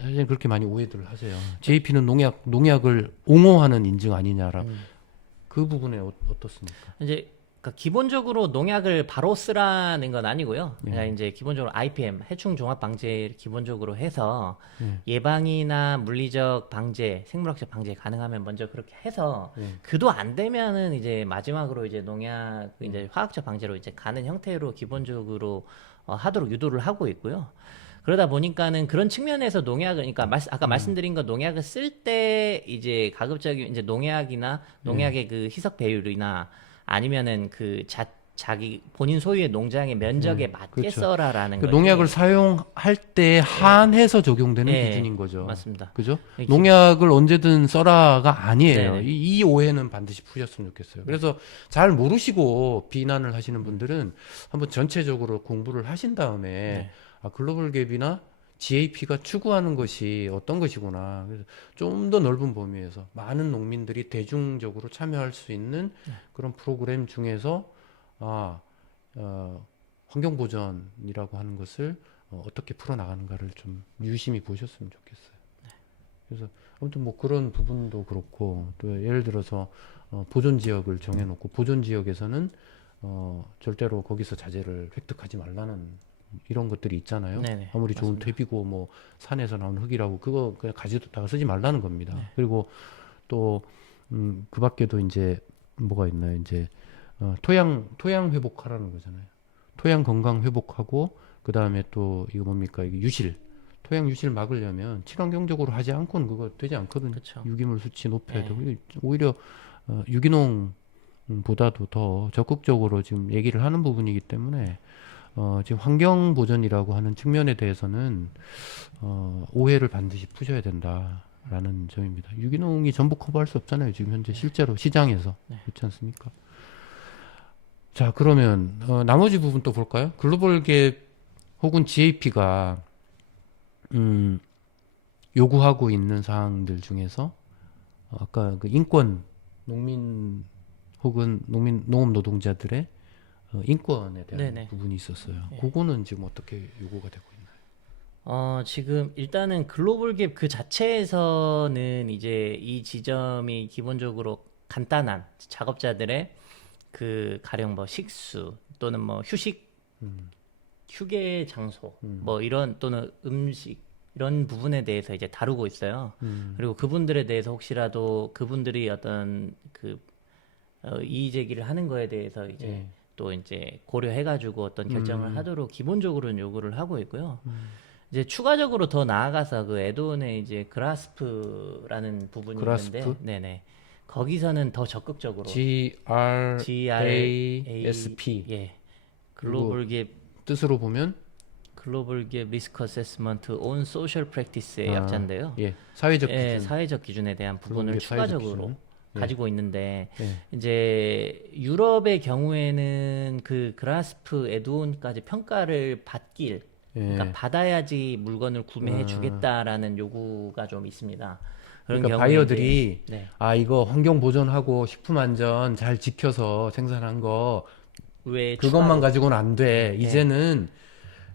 사실 그렇게 많이 오해들을 하세요. JP는 농약을 옹호하는 인증 아니냐라. 그 부분에 어떻습니까? 이제 그러니까 기본적으로 농약을 바로 쓰라는 건 아니고요. 예. 그냥 이제 기본적으로 IPM 해충 종합 방제를 기본적으로 해서 예. 예방이나 물리적 방제, 생물학적 방제 가능하면 먼저 그렇게 해서 예. 그도 안 되면은 이제 마지막으로 이제 농약 이제 화학적 방제로 이제 가는 형태로 기본적으로 하도록 유도를 하고 있고요. 그러다 보니까는 그런 측면에서 농약을, 그러니까 아까 말씀드린 거 농약을 쓸 때 이제 가급적이 이제 농약이나 농약의 그 희석 배율이나 아니면은 자기 본인 소유의 농장의 면적에 맞게 그렇죠. 써라라는 그 거지. 농약을 사용할 때 한해서 적용되는 예, 기준인 거죠. 맞습니다. 그죠? 예, 농약을 언제든 써라가 아니에요. 네네. 이 오해는 반드시 푸셨으면 좋겠어요. 그래서 잘 모르시고 비난을 하시는 분들은 한번 전체적으로 공부를 하신 다음에 네. 글로벌 갭이나 GAP가 추구하는 것이 어떤 것이구나. 그래서 좀 더 넓은 범위에서 많은 농민들이 대중적으로 참여할 수 있는 그런 프로그램 중에서 아, 환경 보전이라고 하는 것을 어떻게 풀어 나가는가를 좀 유심히 보셨으면 좋겠어요. 그래서 아무튼 뭐 그런 부분도 그렇고 또 예를 들어서 보존 지역을 정해놓고 보존 지역에서는 절대로 거기서 자재를 획득하지 말라는 이런 것들이 있잖아요. 네네, 아무리 좋은 맞습니다. 퇴비고 뭐 산에서 나온 흙이라고 그거 그냥 가지다가 쓰지 말라는 겁니다. 네. 그리고 또 그 밖에도 이제 뭐가 있나요? 이제 토양 회복하라는 거잖아요. 토양 건강 회복하고 그 다음에 또 이거 뭡니까? 이게 유실 토양 유실 막으려면 친환경적으로 하지 않고는 그거 되지 않거든요. 그렇죠. 유기물 수치 높여야 네. 되고 오히려 유기농보다도 더 적극적으로 지금 얘기를 하는 부분이기 때문에 지금 환경 보전이라고 하는 측면에 대해서는 오해를 반드시 푸셔야 된다라는 점입니다. 유기농이 전부 커버할 수 없잖아요. 지금 현재 실제로 시장에서 네. 그렇지 않습니까? 자, 그러면 나머지 부분 또 볼까요? 글로벌 갭 혹은 GAP가 요구하고 있는 사항들 중에서 아까 그 인권 농민 혹은 농업 노동자들의 인권에 대한 네네. 부분이 있었어요. 네. 그거는 지금 어떻게 요구가 되고 있나요? 지금 일단은 글로벌 갭 그 자체에서는 이제 이 지점이 기본적으로 간단한 작업자들의 그 가령 뭐 식수 또는 뭐 휴게 장소 뭐 이런 또는 음식 이런 부분에 대해서 이제 다루고 있어요. 그리고 그분들에 대해서 혹시라도 그분들이 어떤 그 이의 제기를 하는 거에 대해서 이제 예. 또 이제 고려해가지고 어떤 결정을 하도록 기본적으로는 요구를 하고 있고요. 이제 추가적으로 더 나아가서 그 에드온의 이제 그라스프라는 부분이 그라스프? 있는데, 네네. 거기서는 더 적극적으로 GRASP 예, 글로벌 갭 뜻으로 보면 글로벌 갭 리스크 어세스먼트 온 소셜 프랙티스의 아, 약자인데요. 예, 사회적 예, 기준, 사회적 기준에 대한 부분을 글로벌 갭 사회적 추가적으로 기준. 예. 가지고 있는데 예. 이제 유럽의 경우에는 그 그라스프 에드온까지 평가를 받길 그러니까 예. 받아야지 물건을 구매해 주겠다라는 요구가 좀 있습니다. 그런 그러니까 경우에 바이어들이 이제, 네. 이거 환경 보존하고 식품 안전 잘 지켜서 생산한 거 왜 그것만 추가로 가지고는 안 돼. 네. 이제는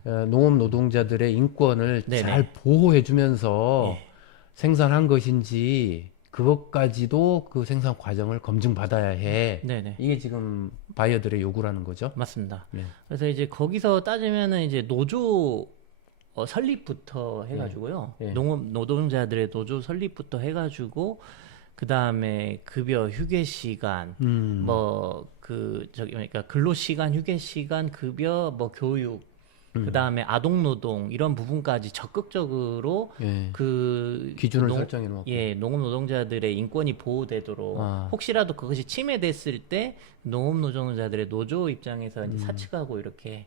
농업 노동자들의 인권을 네네. 잘 보호해주면서 예. 생산한 것인지 그것까지도 그 생산 과정을 검증받아야 해. 네네. 이게 지금 바이어들의 요구라는 거죠. 맞습니다. 네. 그래서 이제 거기서 따지면은 이제 노조 설립부터 해가지고요. 예. 농업 노동자들의 노조 설립부터 해가지고 그 다음에 급여, 휴게 시간, 뭐 그러니까 근로 시간, 휴게 시간, 급여, 뭐 교육, 그 다음에 아동 노동 이런 부분까지 적극적으로 예. 그 기준을 설정해 놓고. 예, 농업 노동자들의 인권이 보호되도록 혹시라도 그것이 침해됐을 때 농업 노동자들의 노조 입장에서 이제 사측하고 이렇게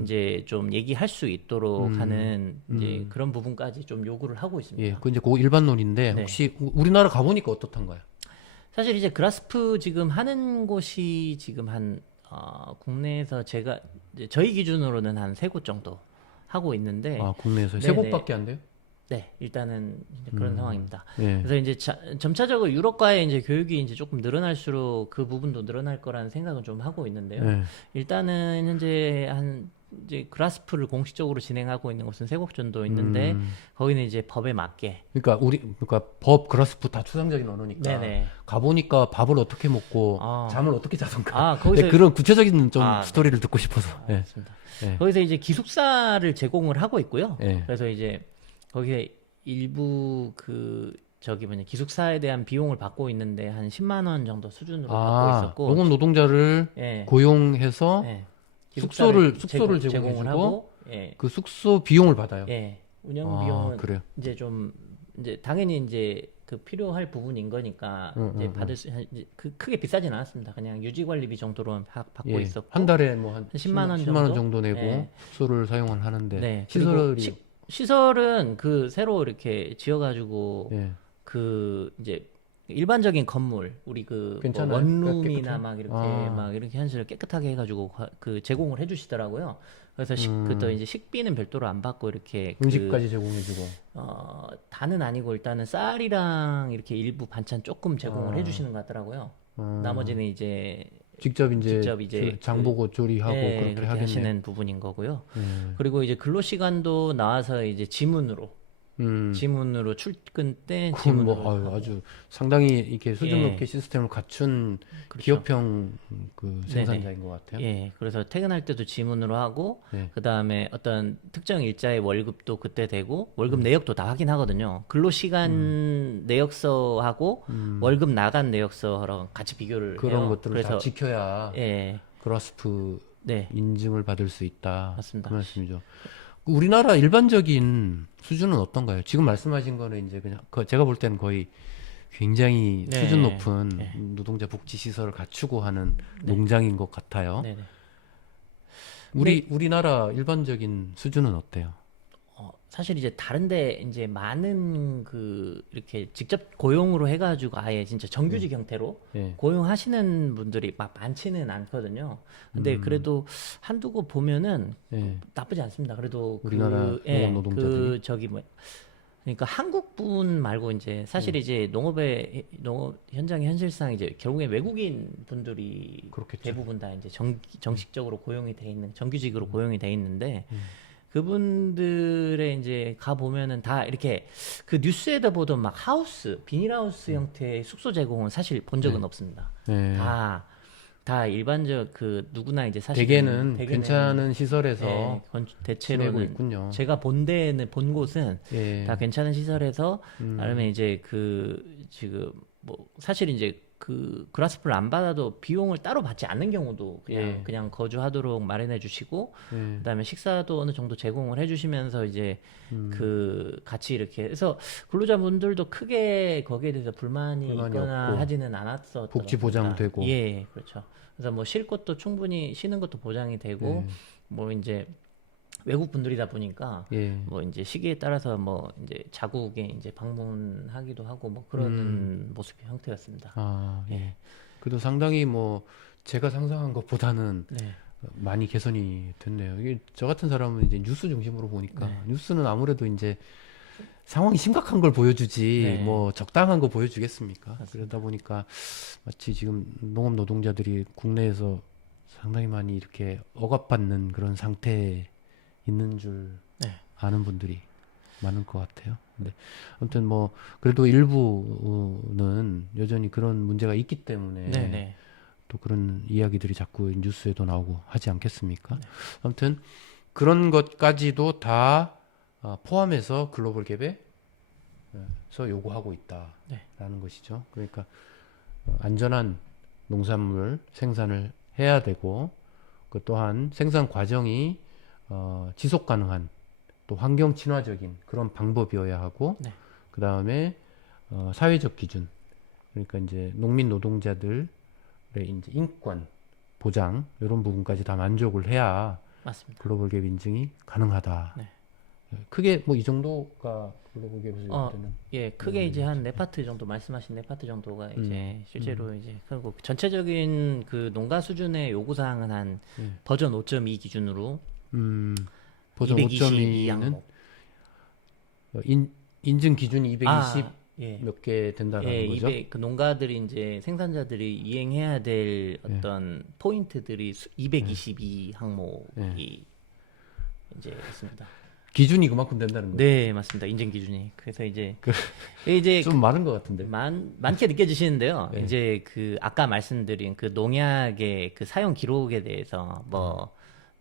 이제 좀 얘기할 수 있도록 하는 이제 그런 부분까지 좀 요구를 하고 있습니다. 예, 그 이제 그 일반론인데 네. 혹시 우리나라 가보니까 어떻던가요? 사실 이제 그라스프 지금 하는 곳이 지금 국내에서 제가 이제 저희 기준으로는 한 3곳 정도 하고 있는데 국내에서 세 네네. 곳밖에 안 돼요? 네, 일단은 이제 그런 상황입니다. 예. 그래서 이제 점차적으로 유럽과의 이제 교육이 이제 조금 늘어날수록 그 부분도 늘어날 거라는 생각은 좀 하고 있는데요. 예. 일단은 현재 이제 그라스프를 공식적으로 진행하고 있는 곳은 3곳 정도 있는데 거기는 이제 법에 맞게. 그러니까 법 그라스프 다 추상적인 언어니까 네네. 가보니까 밥을 어떻게 먹고 아. 잠을 어떻게 자던가. 거기서 그런 구체적인 좀 네. 스토리를 듣고 싶어서. 예. 맞습니다. 예. 거기서 이제 기숙사를 제공을 하고 있고요. 예. 그래서 이제 거기에 일부 기숙사에 대한 비용을 받고 있는데 한 10만 원 정도 수준으로 받고 있었고 농업 노동자를 예. 고용해서 예. 숙소를 제공을 제공을 하고 예. 그 숙소 비용을 받아요. 예. 운영 비용은 그래요. 이제 좀 이제 당연히 이제 그 필요할 부분인 거니까 이제 받을 수 이제 크게 비싸진 않았습니다. 그냥 유지 관리비 정도로 받고 예. 있었고 한 달에 뭐 한 10만 원 10만 원 정도 내고 예. 숙소를 사용을 하는데 네. 그리고 시설이 시설은 그 새로 이렇게 지어가지고 예. 그 이제 일반적인 건물 우리 그 괜찮아요? 원룸이나 깨끗해요? 막 이렇게 현실을 깨끗하게 해가지고 그 제공을 해주시더라고요. 그래서 그또 이제 식비는 별도로 안 받고 이렇게 음식까지 제공해주고. 다는 아니고 일단은 쌀이랑 이렇게 일부 반찬 조금 제공을 해주시는 것 같더라고요. 나머지는 이제 직접 이제 직접 이제 장 보고 조리하고 예, 그렇게 그렇게 하겠네요. 하시는 부분인 거고요. 예. 그리고 이제 근로 시간도 나와서 이제 음. 지문으로 출근 때 그건 뭐 지문으로 하고. 아주 상당히 이렇게 수준 예, 높게 시스템을 갖춘 그렇죠. 기업형 그 네네. 생산자인 것 같아요. 예, 그래서 퇴근할 때도 지문으로 하고, 네. 그 다음에 어떤 특정 일자의 월급도 그때 되고, 월급 내역도 다 확인하거든요. 근로시간 내역서하고 월급 나간 내역서랑 같이 비교를 그런 해요. 것들을 다 그래서, 지켜야 예, 그라스프 네, 인증을 받을 수 있다. 맞습니다. 그 말씀이죠. 우리나라 일반적인 수준은 어떤가요? 지금 말씀하신 거는 이제 그냥 제가 볼 때는 거의 굉장히 네, 수준 높은 네. 노동자 복지 시설을 갖추고 하는 네. 농장인 것 같아요. 네네. 우리나라 일반적인 수준은 어때요? 사실 이제 다른데 이제 많은 그 이렇게 직접 고용으로 해가지고 아예 진짜 정규직 형태로 예. 고용하시는 분들이 막 많지는 않거든요. 근데 그래도 한두 곳 보면은 예. 나쁘지 않습니다. 그래도 우리나라 농업 노동자들이? 그 저기 뭐 그러니까 한국 분 말고 이제 사실 이제 농업 현장의 현실상 이제 결국에 외국인 분들이 그렇겠죠. 대부분 다 이제 정식적으로 고용이 돼 있는 정규직으로 고용이 돼 있는데 그분들의 이제 가 보면은 다 이렇게 그 뉴스에다 보던 막 비닐하우스 형태의 숙소 제공은 사실 본 적은 없습니다. 예. 다 일반적 그 누구나 이제 사실 대개는 괜찮은 시설에서 예, 지내고 대체로는 있군요. 제가 본 데는 본 곳은 예. 다 괜찮은 시설에서 아니면 이제 그 지금 뭐 사실 이제 그 그라스프를 안 받아도 비용을 따로 받지 않는 경우도 예. 그냥 거주하도록 마련해 주시고 예. 그다음에 식사도 어느 정도 제공을 해 주시면서 이제 그 같이 이렇게 해서 근로자분들도 크게 거기에 대해서 불만이 불만이 있거나 없고 하지는 않았었던 복지 것 같습니다. 보장되고. 예, 그렇죠. 그래서 뭐 쉴 것도 충분히 쉬는 것도 보장이 되고 예. 뭐 이제 외국 분들이다 보니까 예. 뭐 이제 시기에 따라서 뭐 이제 자국에 이제 방문하기도 하고 뭐 그러는 모습의 형태였습니다. 아, 예. 그래도 상당히 뭐 제가 상상한 것보다는 네. 많이 개선이 됐네요. 이게 저 같은 사람은 이제 뉴스 중심으로 보니까 네. 뉴스는 아무래도 이제 상황이 심각한 걸 보여주지 네. 뭐 적당한 거 보여주겠습니까? 맞습니다. 그러다 보니까 마치 지금 농업 노동자들이 국내에서 상당히 많이 이렇게 억압받는 그런 상태에 있는 줄 네. 아는 분들이 많을 것 같아요. 근데 아무튼 뭐 그래도 일부는 여전히 그런 문제가 있기 때문에 네, 네. 또 그런 이야기들이 자꾸 뉴스에도 나오고 하지 않겠습니까? 아무튼 그런 것까지도 다 포함해서 글로벌 갭에서 요구하고 있다라는 것이죠. 그러니까 안전한 농산물 생산을 해야 되고 그 또한 생산 과정이 지속 가능한 또 환경 친화적인 그런 방법이어야 하고 네. 그 다음에 사회적 기준 그러니까 이제 농민 노동자들의 이제 인권 보장 이런 부분까지 다 만족을 해야 맞습니다. 글로벌 갭 인증이 가능하다. 네. 크게 뭐 이 정도가 글로벌 갭에서 요구되는 예, 크게 이제 한 네 파트 정도 말씀하신 네 파트 정도가 이제 실제로 이제 그리고 전체적인 그 농가 수준의 요구 사항은 한 버전 5.2 기준으로 버전 222 5.2는 항목. 인증 기준이 220 예. 몇 개 된다는 예, 거죠. 그 농가들이 이제 생산자들이 이행해야 될 어떤 포인트들이 222 항목이 이제 있습니다. 기준이 그만큼 된다는 거죠. 네, 맞습니다. 인증 기준이. 그래서 이제 이제 좀 많은 것 같은데. 많게 느껴지시는데요. 네. 이제 그 아까 말씀드린 그 농약의 그 사용 기록에 대해서 뭐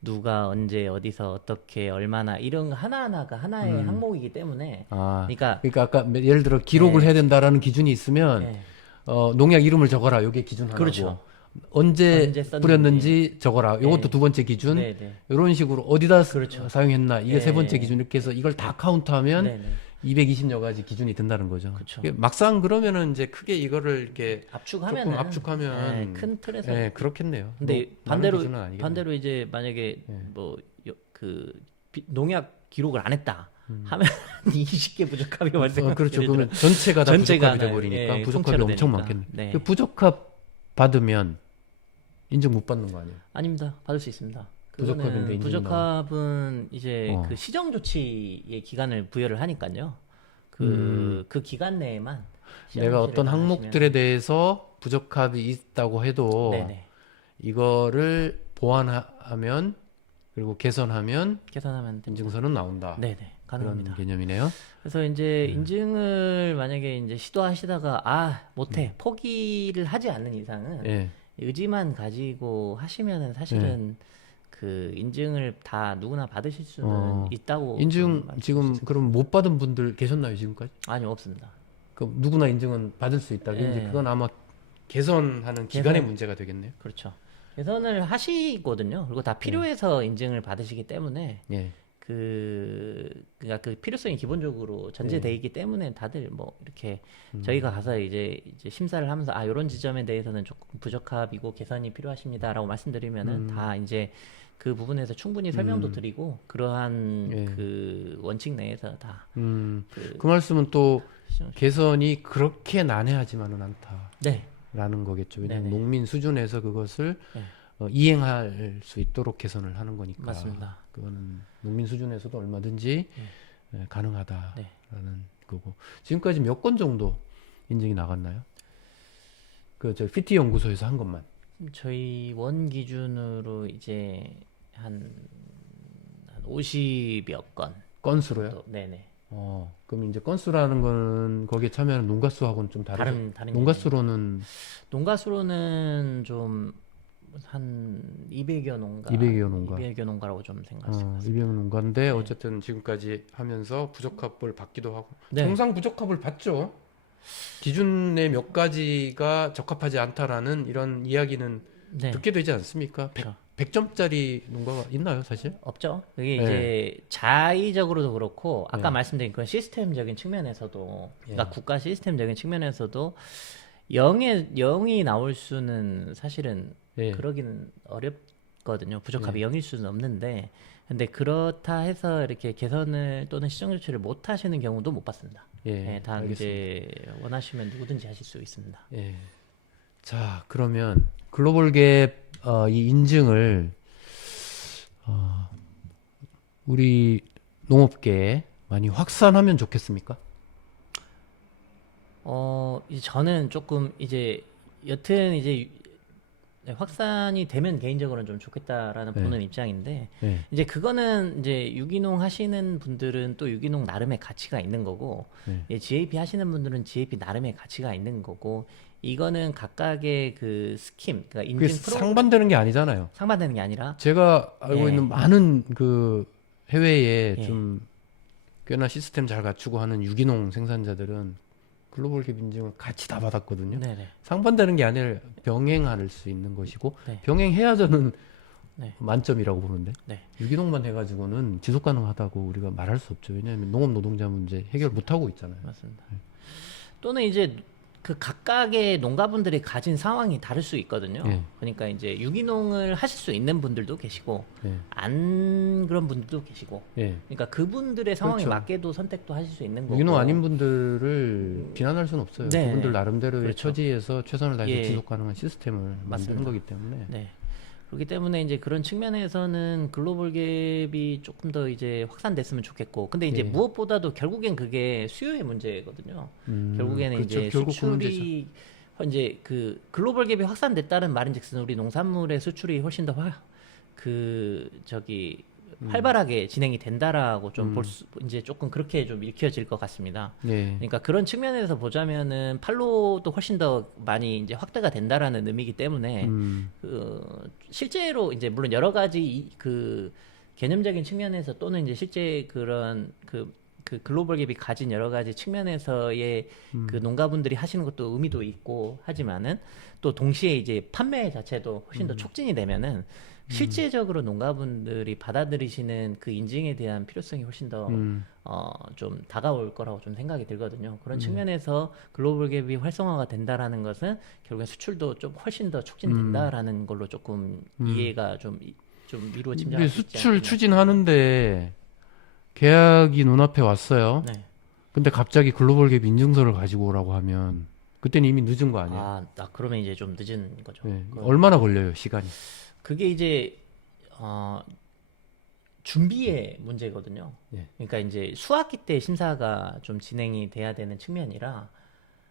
누가 언제 어디서 어떻게 얼마나 이런 거 하나하나가 하나의 항목이기 때문에 그러니까 그러니까 아까 예를 들어 기록을 해야 된다라는 기준이 있으면 예, 농약 이름을 적어라. 요게 기준 하나고. 그렇죠. 언제 언제 썼는지. 뿌렸는지 적어라. 요것도 네. 두 번째 기준. 네, 네. 이런 식으로 어디다 그렇죠. 사용했나 이게 세 네. 번째 기준 이렇게 해서 이걸 다 카운트하면 네, 네. 220여 가지 기준이 된다는 거죠. 그렇죠. 이게 막상 그러면은 이제 크게 이거를 이렇게 압축하면 조금 압축하면 큰 틀에서 네, 그렇겠네요. 근데 뭐 많은 반대로 기준은 아니겠네요. 반대로 이제 만약에 뭐 그 농약 기록을 안 했다 하면 20개 부적합이 발생. 그렇죠. 그러면 전체가 다 전체가 부적합이 돼 버리니까 예, 부적합이 통째로 엄청 되니까. 많겠네. 네. 그 부적합 받으면 인증 못 받는 거 아니에요? 아닙니다. 받을 수 있습니다. 부적합인데 그거는 인증 부적합은 이제 어. 그 시정 조치의 기간을 부여를 하니까요. 그 기간 내에만 시정 내가 조치를 어떤 다 항목들에 대해서 부적합이 있다고 해도 하시면- 네네. 이거를 보완하면 그리고 개선하면 개선하면 됩니다. 인증서는 나온다. 네네, 가능합니다. 그런 개념이네요. 그래서 이제 인증을 만약에 이제 시도하시다가 못해 포기를 하지 않는 이상은 예. 의지만 가지고 하시면은 사실은 그 인증을 다 누구나 받으실 수는 있다고 인증 좀 지금 말씀드릴 수 그럼 못 받은 분들 계셨나요, 지금까지? 아니 없습니다. 그럼 누구나 인증은 받을 수 있다. 예. 이제 그건 아마 개선하는 기간의 개선. 문제가 되겠네요. 그렇죠. 개선을 하시거든요. 그리고 다 필요해서 인증을 받으시기 때문에 예. 그러니까 그 필요성이 기본적으로 전제돼 있기 때문에 다들 뭐 이렇게 저희가 가서 이제 심사를 하면서 이런 지점에 대해서는 조금 부적합이고 개선이 필요하십니다라고 말씀드리면은 다 이제 그 부분에서 충분히 설명도 드리고 그러한 예. 그 원칙 내에서 다 그 말씀은 또 개선이 그렇게 난해하지만은 않다라는 네. 거겠죠. 왜냐하면 네네. 농민 수준에서 그것을 네. 이행할 수 있도록 개선을 하는 거니까. 맞습니다. 그거는 농민 수준에서도 얼마든지 가능하다라는 네. 거고. 지금까지 몇 건 정도 인증이 나갔나요? 그 저 PT 연구소에서 한 것만. 저희 원 기준으로 이제 한 50여 건 건수로요? 정도. 네네. 그럼 이제 건수라는 거는 거기에 참여하는 농가수하고는 좀 다르죠? 다른 농가수로는 농가수로는 좀 한 200여 농가, 200여 농가. 200여 농가라고 좀 생각하시면 200 농가인데 어쨌든 지금까지 하면서 부적합을 받기도 하고 통상 부적합을 받죠. 기준의 몇 가지가 적합하지 않다라는 이런 이야기는 네. 듣게 되지 않습니까? 그렇죠. 100점짜리 농가가 있나요, 사실? 없죠. 그게 네. 이제 자의적으로도 그렇고 아까 네. 말씀드린 그런 시스템적인 측면에서도 예. 그러니까 국가 시스템적인 측면에서도 0이 나올 수는 사실은 예. 그러기는 어렵거든요. 부적합이 0일 수는 없는데 근데 그렇다 해서 이렇게 개선을 또는 시정 조치를 못 하시는 경우도 못 봤습니다. 예, 다 알겠습니다. 이제 원하시면 누구든지 하실 수 있습니다. 예. 자, 그러면 글로벌 갭 이 인증을 우리 농업계에 많이 확산하면 좋겠습니까? 이제 저는 조금 이제 여튼 이제 확산이 되면 개인적으로는 좀 좋겠다라는 네. 보는 입장인데 예. 이제 그거는 이제 유기농 하시는 분들은 또 유기농 나름의 가치가 있는 거고 네. GAP 하시는 분들은 GAP 나름의 가치가 있는 거고 이거는 각각의 그 스킴 그러니까 그게 인증 프로그램 상반되는 게 아니잖아요. 상반되는 게 아니라 제가 알고 예. 있는 많은 그 해외에 예. 좀 꽤나 시스템 잘 갖추고 하는 유기농 생산자들은 글로벌 갭 인증을 같이 다 받았거든요. 네네. 상반되는 게 아니라 병행할 수 있는 것이고 네. 병행해야 저는 네. 만점이라고 보는데 네. 유기농만 해가지고는 지속 가능하다고 우리가 말할 수 없죠. 왜냐하면 농업 노동자 문제 해결 못 하고 있잖아요. 맞습니다. 또는 이제 그 각각의 농가분들이 가진 상황이 다를 수 있거든요. 예. 그러니까 이제 유기농을 하실 수 있는 분들도 계시고 예. 안 그런 분들도 계시고. 예. 그러니까 그분들의 상황에 그렇죠. 맞게도 선택도 하실 수 있는 거고. 유기농 아닌 분들을 비난할 수는 없어요. 네. 그분들 나름대로의 그렇죠. 처지에서 최선을 다해서 예. 지속 가능한 시스템을 만드는 맞습니다. 거기 때문에 네. 그렇기 때문에 이제 그런 측면에서는 글로벌 갭이 조금 더 이제 확산됐으면 좋겠고. 근데 이제 예. 무엇보다도 결국엔 그게 수요의 문제거든요. 결국에는 그렇죠. 이제 결국 그 문제죠. 수출이 이제 그 글로벌 갭이 확산됐다는 말인즉슨 우리 농산물의 수출이 훨씬 더 활발하게 진행이 된다라고 좀 이제 조금 그렇게 좀 읽혀질 것 같습니다. 예. 그러니까 그런 측면에서 보자면은 팔로도 훨씬 더 많이 이제 확대가 된다라는 의미이기 때문에 실제로 이제 물론 여러 가지 그 개념적인 측면에서 또는 이제 실제 그런 그 글로벌 갭이 가진 여러 가지 측면에서의 그 농가분들이 하시는 것도 의미도 있고 하지만은 또 동시에 이제 판매 자체도 훨씬 더 촉진이 되면은 실제적으로 농가분들이 받아들이시는 그 인증에 대한 필요성이 훨씬 더 좀 다가올 거라고 좀 생각이 들거든요. 그런 측면에서 글로벌 갭이 활성화가 된다라는 것은 결국엔 수출도 좀 훨씬 더 촉진된다라는 걸로 조금 이해가 좀 미루어 짐작할 우리 수 있지 수출 않겠나. 추진하는데 계약이 눈앞에 왔어요. 네. 근데 갑자기 글로벌 갭 인증서를 가지고 오라고 하면 그때는 이미 늦은 거 아니에요? 그러면 이제 좀 늦은 거죠. 예. 얼마나 걸려요, 시간이? 그게 이제 준비의 문제거든요. 예. 그러니까 이제 수학기 때 심사가 좀 진행이 돼야 되는 측면이라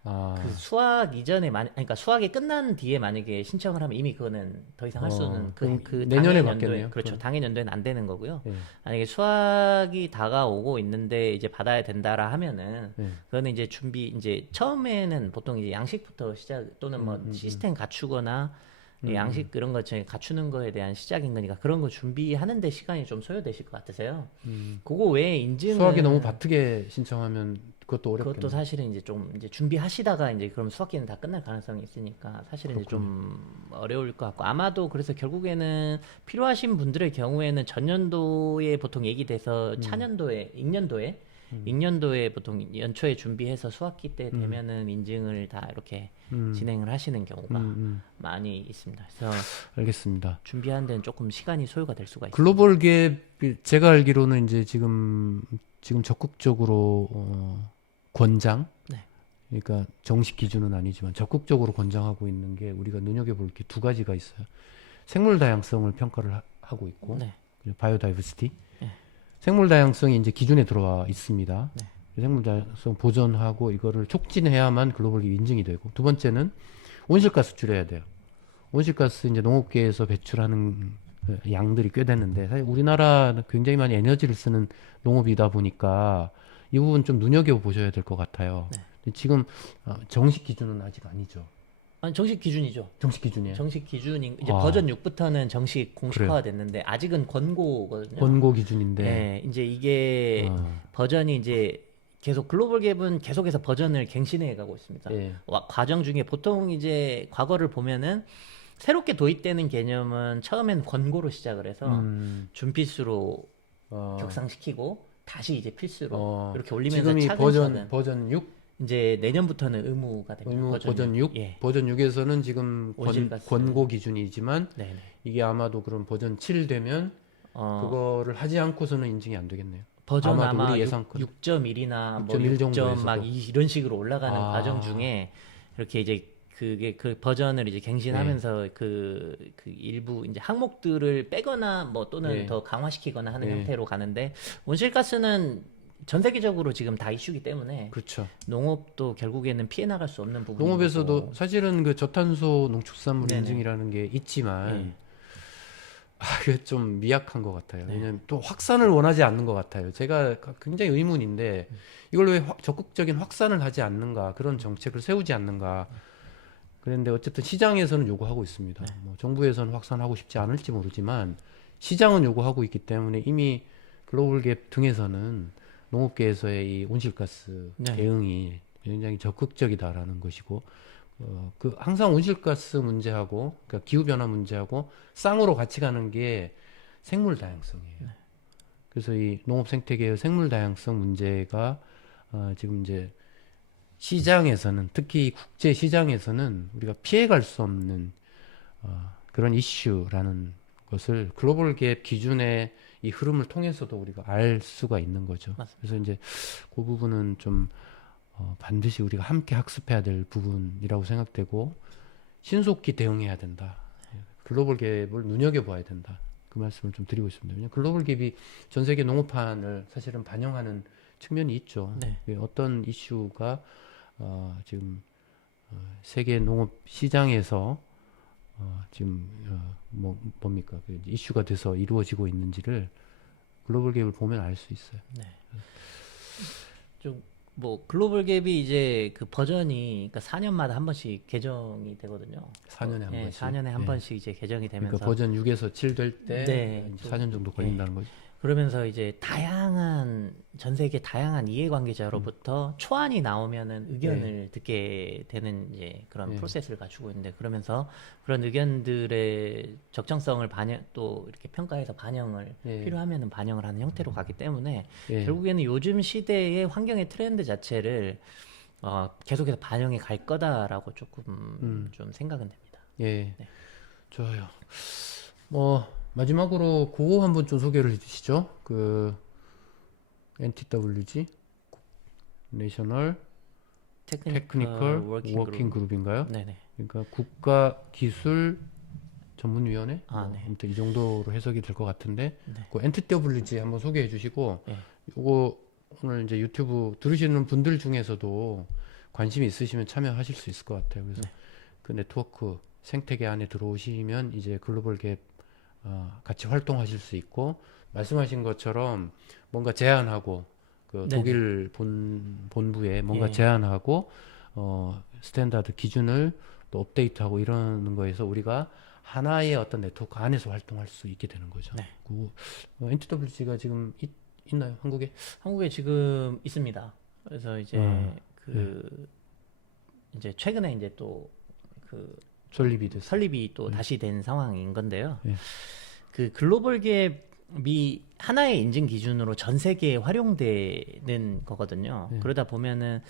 아, 그 수학 이전에 그러니까 수학이 끝난 뒤에 만약에 신청을 하면 이미 그거는 더 이상 할 수는 그럼 그 내년에 당해 받겠네요, 연도에 그렇죠. 그건. 당해 연도에는 안 되는 거고요. 예, 만약에 수학이 다가오고 있는데 이제 받아야 된다라 하면은 예. 그거는 이제 준비 이제 처음에는 보통 이제 양식부터 시작 또는 뭐 시스템 갖추거나 양식 그런 거 중에 갖추는 거에 대한 시작인 거니까 그런 거 준비하는데 시간이 좀 소요되실 것 같으세요. 그거 외에 인증은 수학이 너무 바쁘게 신청하면 그것도 그것도 어렵겠네요. 사실은 이제 좀 이제 준비하시다가 이제 그럼 수학기는 다 끝날 가능성이 있으니까 사실은 이제 좀 어려울 것 같고 아마도 그래서 결국에는 필요하신 분들의 경우에는 전년도에 보통 얘기돼서 차년도에 익년도에 보통 연초에 준비해서 수학기 때 되면은 인증을 다 이렇게 진행을 하시는 경우가 많이 있습니다. 그래서 알겠습니다. 준비하는 데는 조금 시간이 소요가 될 수가 있습니다. 글로벌 갭 제가 알기로는 이제 지금 적극적으로 권장, 네. 그러니까 정식 기준은 아니지만 적극적으로 권장하고 있는 게 우리가 눈여겨볼 게 두 가지가 있어요. 생물 다양성을 평가를 하고 있고, 네. 바이오다이버시티. 네. 생물 다양성이 이제 기준에 들어와 있습니다. 네. 생물 다양성 보존하고 이거를 촉진해야만 글로벌 갭 인증이 되고, 두 번째는 온실가스 줄여야 돼요. 온실가스 이제 농업계에서 배출하는 양들이 꽤 되는데 사실 우리나라는 굉장히 많이 에너지를 쓰는 농업이다 보니까 이 부분 좀 눈여겨 보셔야 될 것 같아요. 네. 근데 지금 정식 기준은 아직 아니죠. 아니, 정식 기준이죠. 정식 기준이에요. 정식 기준인 이제 아. 버전 6부터는 정식 공식화가 됐는데 아직은 권고거든요. 권고 기준인데. 네, 이제 이게 어, 버전이 이제 계속 글로벌 갭은 계속해서 버전을 갱신해 가고 있습니다. 예. 과정 중에 보통 이제 과거를 보면은 새롭게 도입되는 개념은 처음엔 권고로 시작을 해서 준필수로 어, 격상시키고 다시 이제 필수로 어, 이렇게 올리면서 지금이 차근차근 버전 6, 이제 내년부터는 의무가 됩니다. 버전 6, 예. 버전 6에서는 지금 온실가스. 권고 기준이지만 네네. 이게 아마도 그럼 버전 7 되면 그거를 하지 않고서는 인증이 안 되겠네요. 버전 아마도 아마 우리 예상컨 6.1이나 뭐 6.1 6점 정도에서도. 막 이런 식으로 올라가는 아. 과정 중에 이렇게 이제 그게 그 버전을 이제 갱신하면서 그 일부 이제 항목들을 빼거나 뭐 또는 네. 더 강화시키거나 하는 네. 형태로 가는데 온실가스는 전 세계적으로 지금 다 이슈기 때문에 그렇죠. 농업도 결국에는 피해 나갈 수 없는 부분이고 농업에서도 사실은 그 저탄소 농축산물 네네. 인증이라는 게 있지만 네. 그게 좀 미약한 것 같아요. 네. 왜냐면 또 확산을 원하지 않는 것 같아요. 제가 굉장히 의문인데 이걸 왜 적극적인 확산을 하지 않는가, 그런 정책을 세우지 않는가. 그런데 어쨌든 시장에서는 요구하고 있습니다. 네. 뭐 정부에서는 확산하고 싶지 않을지 모르지만 시장은 요구하고 있기 때문에 이미 글로벌 갭 등에서는 농업계에서의 이 온실가스 네. 대응이 굉장히 적극적이다라는 것이고, 그 항상 온실가스 문제하고 그러니까 기후 변화 문제하고 쌍으로 같이 가는 게 생물 다양성이에요. 네. 그래서 이 농업 생태계의 생물 다양성 문제가 지금 이제 시장에서는, 특히 국제 시장에서는 우리가 피해갈 수 없는 그런 이슈라는 것을 글로벌 갭 기준의 이 흐름을 통해서도 우리가 알 수가 있는 거죠. 맞습니다. 그래서 이제 그 부분은 좀 반드시 우리가 함께 학습해야 될 부분이라고 생각되고 신속히 대응해야 된다. 글로벌 갭을 눈여겨봐야 된다. 그 말씀을 좀 드리고 있습니다. 왜냐하면 글로벌 갭이 전 세계 농업판을 사실은 반영하는 측면이 있죠. 네. 어떤 이슈가 지금 세계 농업 시장에서 지금 뭡니까 그 이슈가 돼서 이루어지고 있는지를 글로벌 갭을 보면 알 수 있어요. 좀 뭐 글로벌 갭이 이제 그 버전이 그러니까 4년마다 한 번씩 개정이 되거든요. 4년에 한 번씩. 4년에 한 예. 번씩 이제 개정이 되면서 그러니까 버전 6에서 7 될 때 네. 4년 정도 걸린다는 거죠. 그러면서 이제 다양한 전 세계 다양한 이해관계자로부터 초안이 나오면은 의견을 듣게 되는 이제 그런 네. 프로세스를 갖추고 있는데 그러면서 그런 의견들의 적정성을 또 이렇게 평가해서 반영을 네. 필요하면은 반영을 하는 형태로 가기 때문에 예. 결국에는 요즘 시대의 환경의 트렌드 자체를 계속해서 반영해 갈 거다라고 조금 좀 생각은 됩니다. 예. 네. 좋아요. 마지막으로 그거 한번 좀 소개를 해주시죠. 그 NTWG 내셔널 테크니컬 워킹 그룹인가요? 네네. 그러니까 국가 기술 전문위원회? 네. 아무튼 이 정도로 해석이 될 것 같은데 네. 그 NTWG 한번 소개해 주시고 네. 요거 오늘 이제 유튜브 들으시는 분들 중에서도 관심이 있으시면 참여하실 수 있을 것 같아요. 그래서 그 네트워크 생태계 안에 들어오시면 이제 글로벌 갭 같이 활동하실 수 있고, 말씀하신 것처럼 뭔가 제안하고 그 네네. 독일 본부에 뭔가 예. 제안하고 스탠다드 기준을 또 업데이트하고 이러는 거에서 우리가 하나의 어떤 네트워크 안에서 활동할 수 있게 되는 거죠. 네. 그 NTWG가 지금 있나요, 한국에? 한국에 지금 있습니다. 그래서 이제 네. 이제 최근에 이제 또 그 설립이 됐어요. 설립이 또 다시 된 상황인 건데요. 예. 그 글로벌 갭이 하나의 인증 기준으로 전 세계에 활용되는 거거든요. 예. 그러다 보면은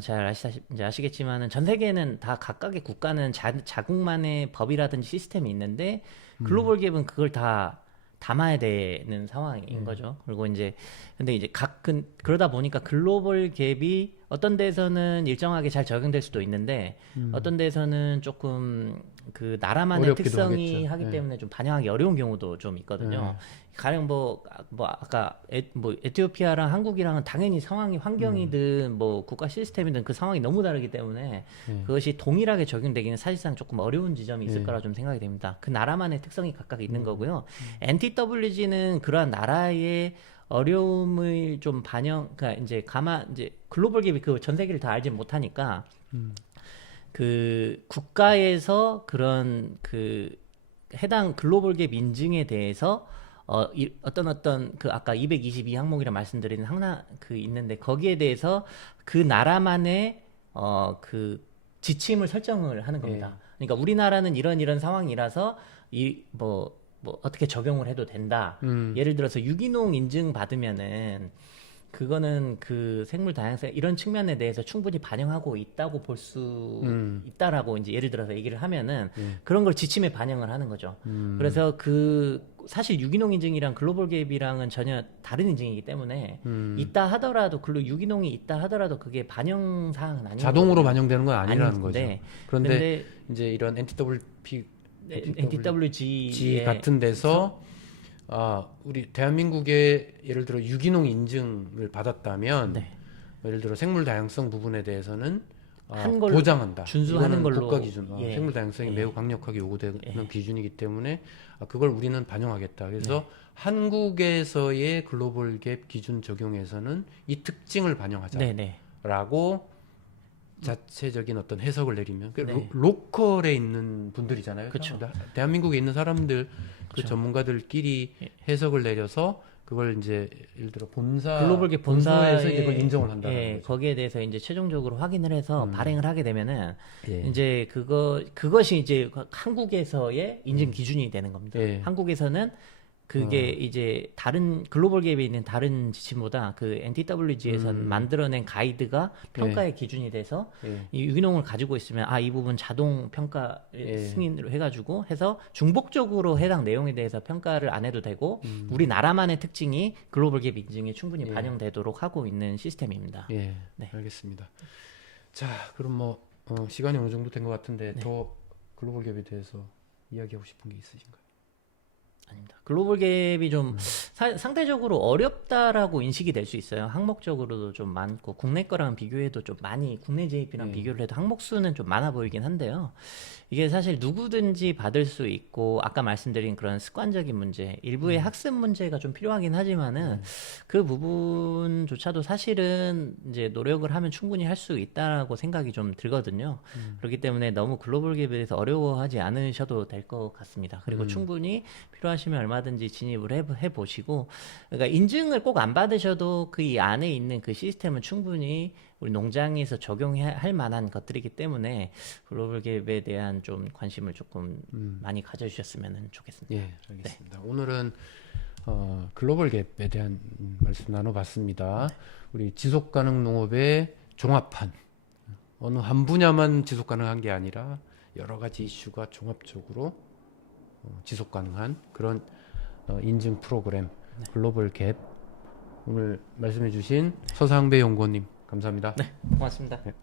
잘 이제 아시겠지만은 전 세계는 다 각각의 국가는 자국만의 법이라든지 시스템이 있는데 글로벌 갭은 그걸 다 담아야 되는 상황인 거죠. 그리고 이제 근데 이제 그러다 보니까 글로벌 갭이 어떤 데서는 일정하게 잘 적용될 수도 있는데 어떤 데서는 조금 그 나라만의 어렵기도 특성이 하겠죠. 하기 예. 때문에 좀 반영하기 어려운 경우도 좀 있거든요. 가령 뭐 아까 에티오피아랑 한국이랑은 당연히 상황이 환경이든 뭐 국가 시스템이든 그 상황이 너무 다르기 때문에 그것이 동일하게 적용되기는 사실상 조금 어려운 지점이 있을 거라 좀 생각이 됩니다. 그 나라만의 특성이 각각 있는 거고요. NTWG는 그러한 나라의 어려움을 좀 그러니까 이제 이제 글로벌 갭이 그 전 세계를 다 알지 못하니까 그 국가에서 그런 그 해당 글로벌 갭 인증에 대해서 어떤 그 아까 222 항목이라 말씀드린 그 있는데 거기에 대해서 그 나라만의 그 지침을 설정을 하는 겁니다. 그러니까 우리나라는 이런 상황이라서 뭐 어떻게 적용을 해도 된다. 예를 들어서 유기농 인증 받으면은 그거는 그 생물 다양성 이런 측면에 대해서 충분히 반영하고 있다고 볼 수 있다라고 이제 예를 들어서 얘기를 하면은 그런 걸 지침에 반영을 하는 거죠. 그래서 그 사실 유기농 인증이랑 글로벌 갭이랑은 전혀 다른 인증이기 때문에 있다 하더라도 유기농이 있다 하더라도 그게 반영 사항은 아니고 자동으로 반영되는 건 아니라는 거죠. 아닌데, 그런데 이제 이런 NTWG NTWG 같은 데서 우리 대한민국에 예를 들어 유기농 인증을 받았다면 네. 예를 들어 생물 다양성 부분에 대해서는 한 걸로 보장한다. 준수하는 이거는 걸로 국가 기준, 예. 생물 다양성이 예. 매우 강력하게 요구되는 기준이기 때문에 그걸 우리는 반영하겠다. 그래서 네. 한국에서의 글로벌 갭 기준 적용에서는 이 특징을 반영하자라고 네네. 자체적인 어떤 해석을 내리면 네. 로컬에 있는 분들이잖아요. 그쵸. 대한민국에 있는 사람들 그 그쵸. 전문가들끼리 해석을 내려서 그걸 이제 예를 들어 글로벌 갭 본사에서 이제 본사에 그걸 인정을 한다는 예, 거죠. 거기에 대해서 이제 최종적으로 확인을 해서 발행을 하게 되면은 예. 이제 그것이 이제 한국에서의 인증 기준이 되는 겁니다. 예. 한국에서는 그게 이제 다른 글로벌 갭에 있는 다른 지침보다 그 NTWG에서 만들어낸 가이드가 평가의 기준이 돼서 이 유기농을 가지고 있으면 이 부분 자동 평가 승인으로 해가지고 해서 중복적으로 해당 내용에 대해서 평가를 안 해도 되고 우리나라만의 특징이 글로벌 갭 인증에 충분히 반영되도록 하고 있는 시스템입니다. 예, 네. 알겠습니다. 자, 그럼 뭐 시간이 어느 정도 된 것 같은데 더 글로벌 갭에 대해서 이야기하고 싶은 게 있으신가요? 아닙니다. 글로벌 갭이 좀 상대적으로 어렵다라고 인식이 될 수 있어요. 항목적으로도 좀 많고 국내 거랑 비교해도 좀 많이 국내 JP랑 비교를 해도 항목 수는 좀 많아 보이긴 한데요. 이게 사실 누구든지 받을 수 있고 아까 말씀드린 그런 습관적인 문제, 일부의 학습 문제가 좀 필요하긴 하지만은 그 부분조차도 사실은 이제 노력을 하면 충분히 할 수 있다라고 생각이 좀 들거든요. 그렇기 때문에 너무 글로벌 갭에 대해서 어려워하지 않으셔도 될 것 같습니다. 그리고 충분히 필요하시면 얼마든지 진입을 해보시고, 그러니까 인증을 꼭 안 받으셔도 그 이 안에 있는 그 시스템은 충분히 우리 농장에서 적용할 만한 것들이기 때문에 글로벌 갭에 대한 좀 관심을 조금 많이 가져주셨으면 좋겠습니다. 예, 알겠습니다. 오늘은 글로벌 갭에 대한 말씀 나눠봤습니다. 우리 지속가능 농업의 종합판, 어느 한 분야만 지속 가능한 게 아니라 여러 가지 이슈가 종합적으로 지속 가능한 그런 인증 프로그램 글로벌 갭, 오늘 말씀해주신 서상배 연구원님 감사합니다. 네, 고맙습니다. 네.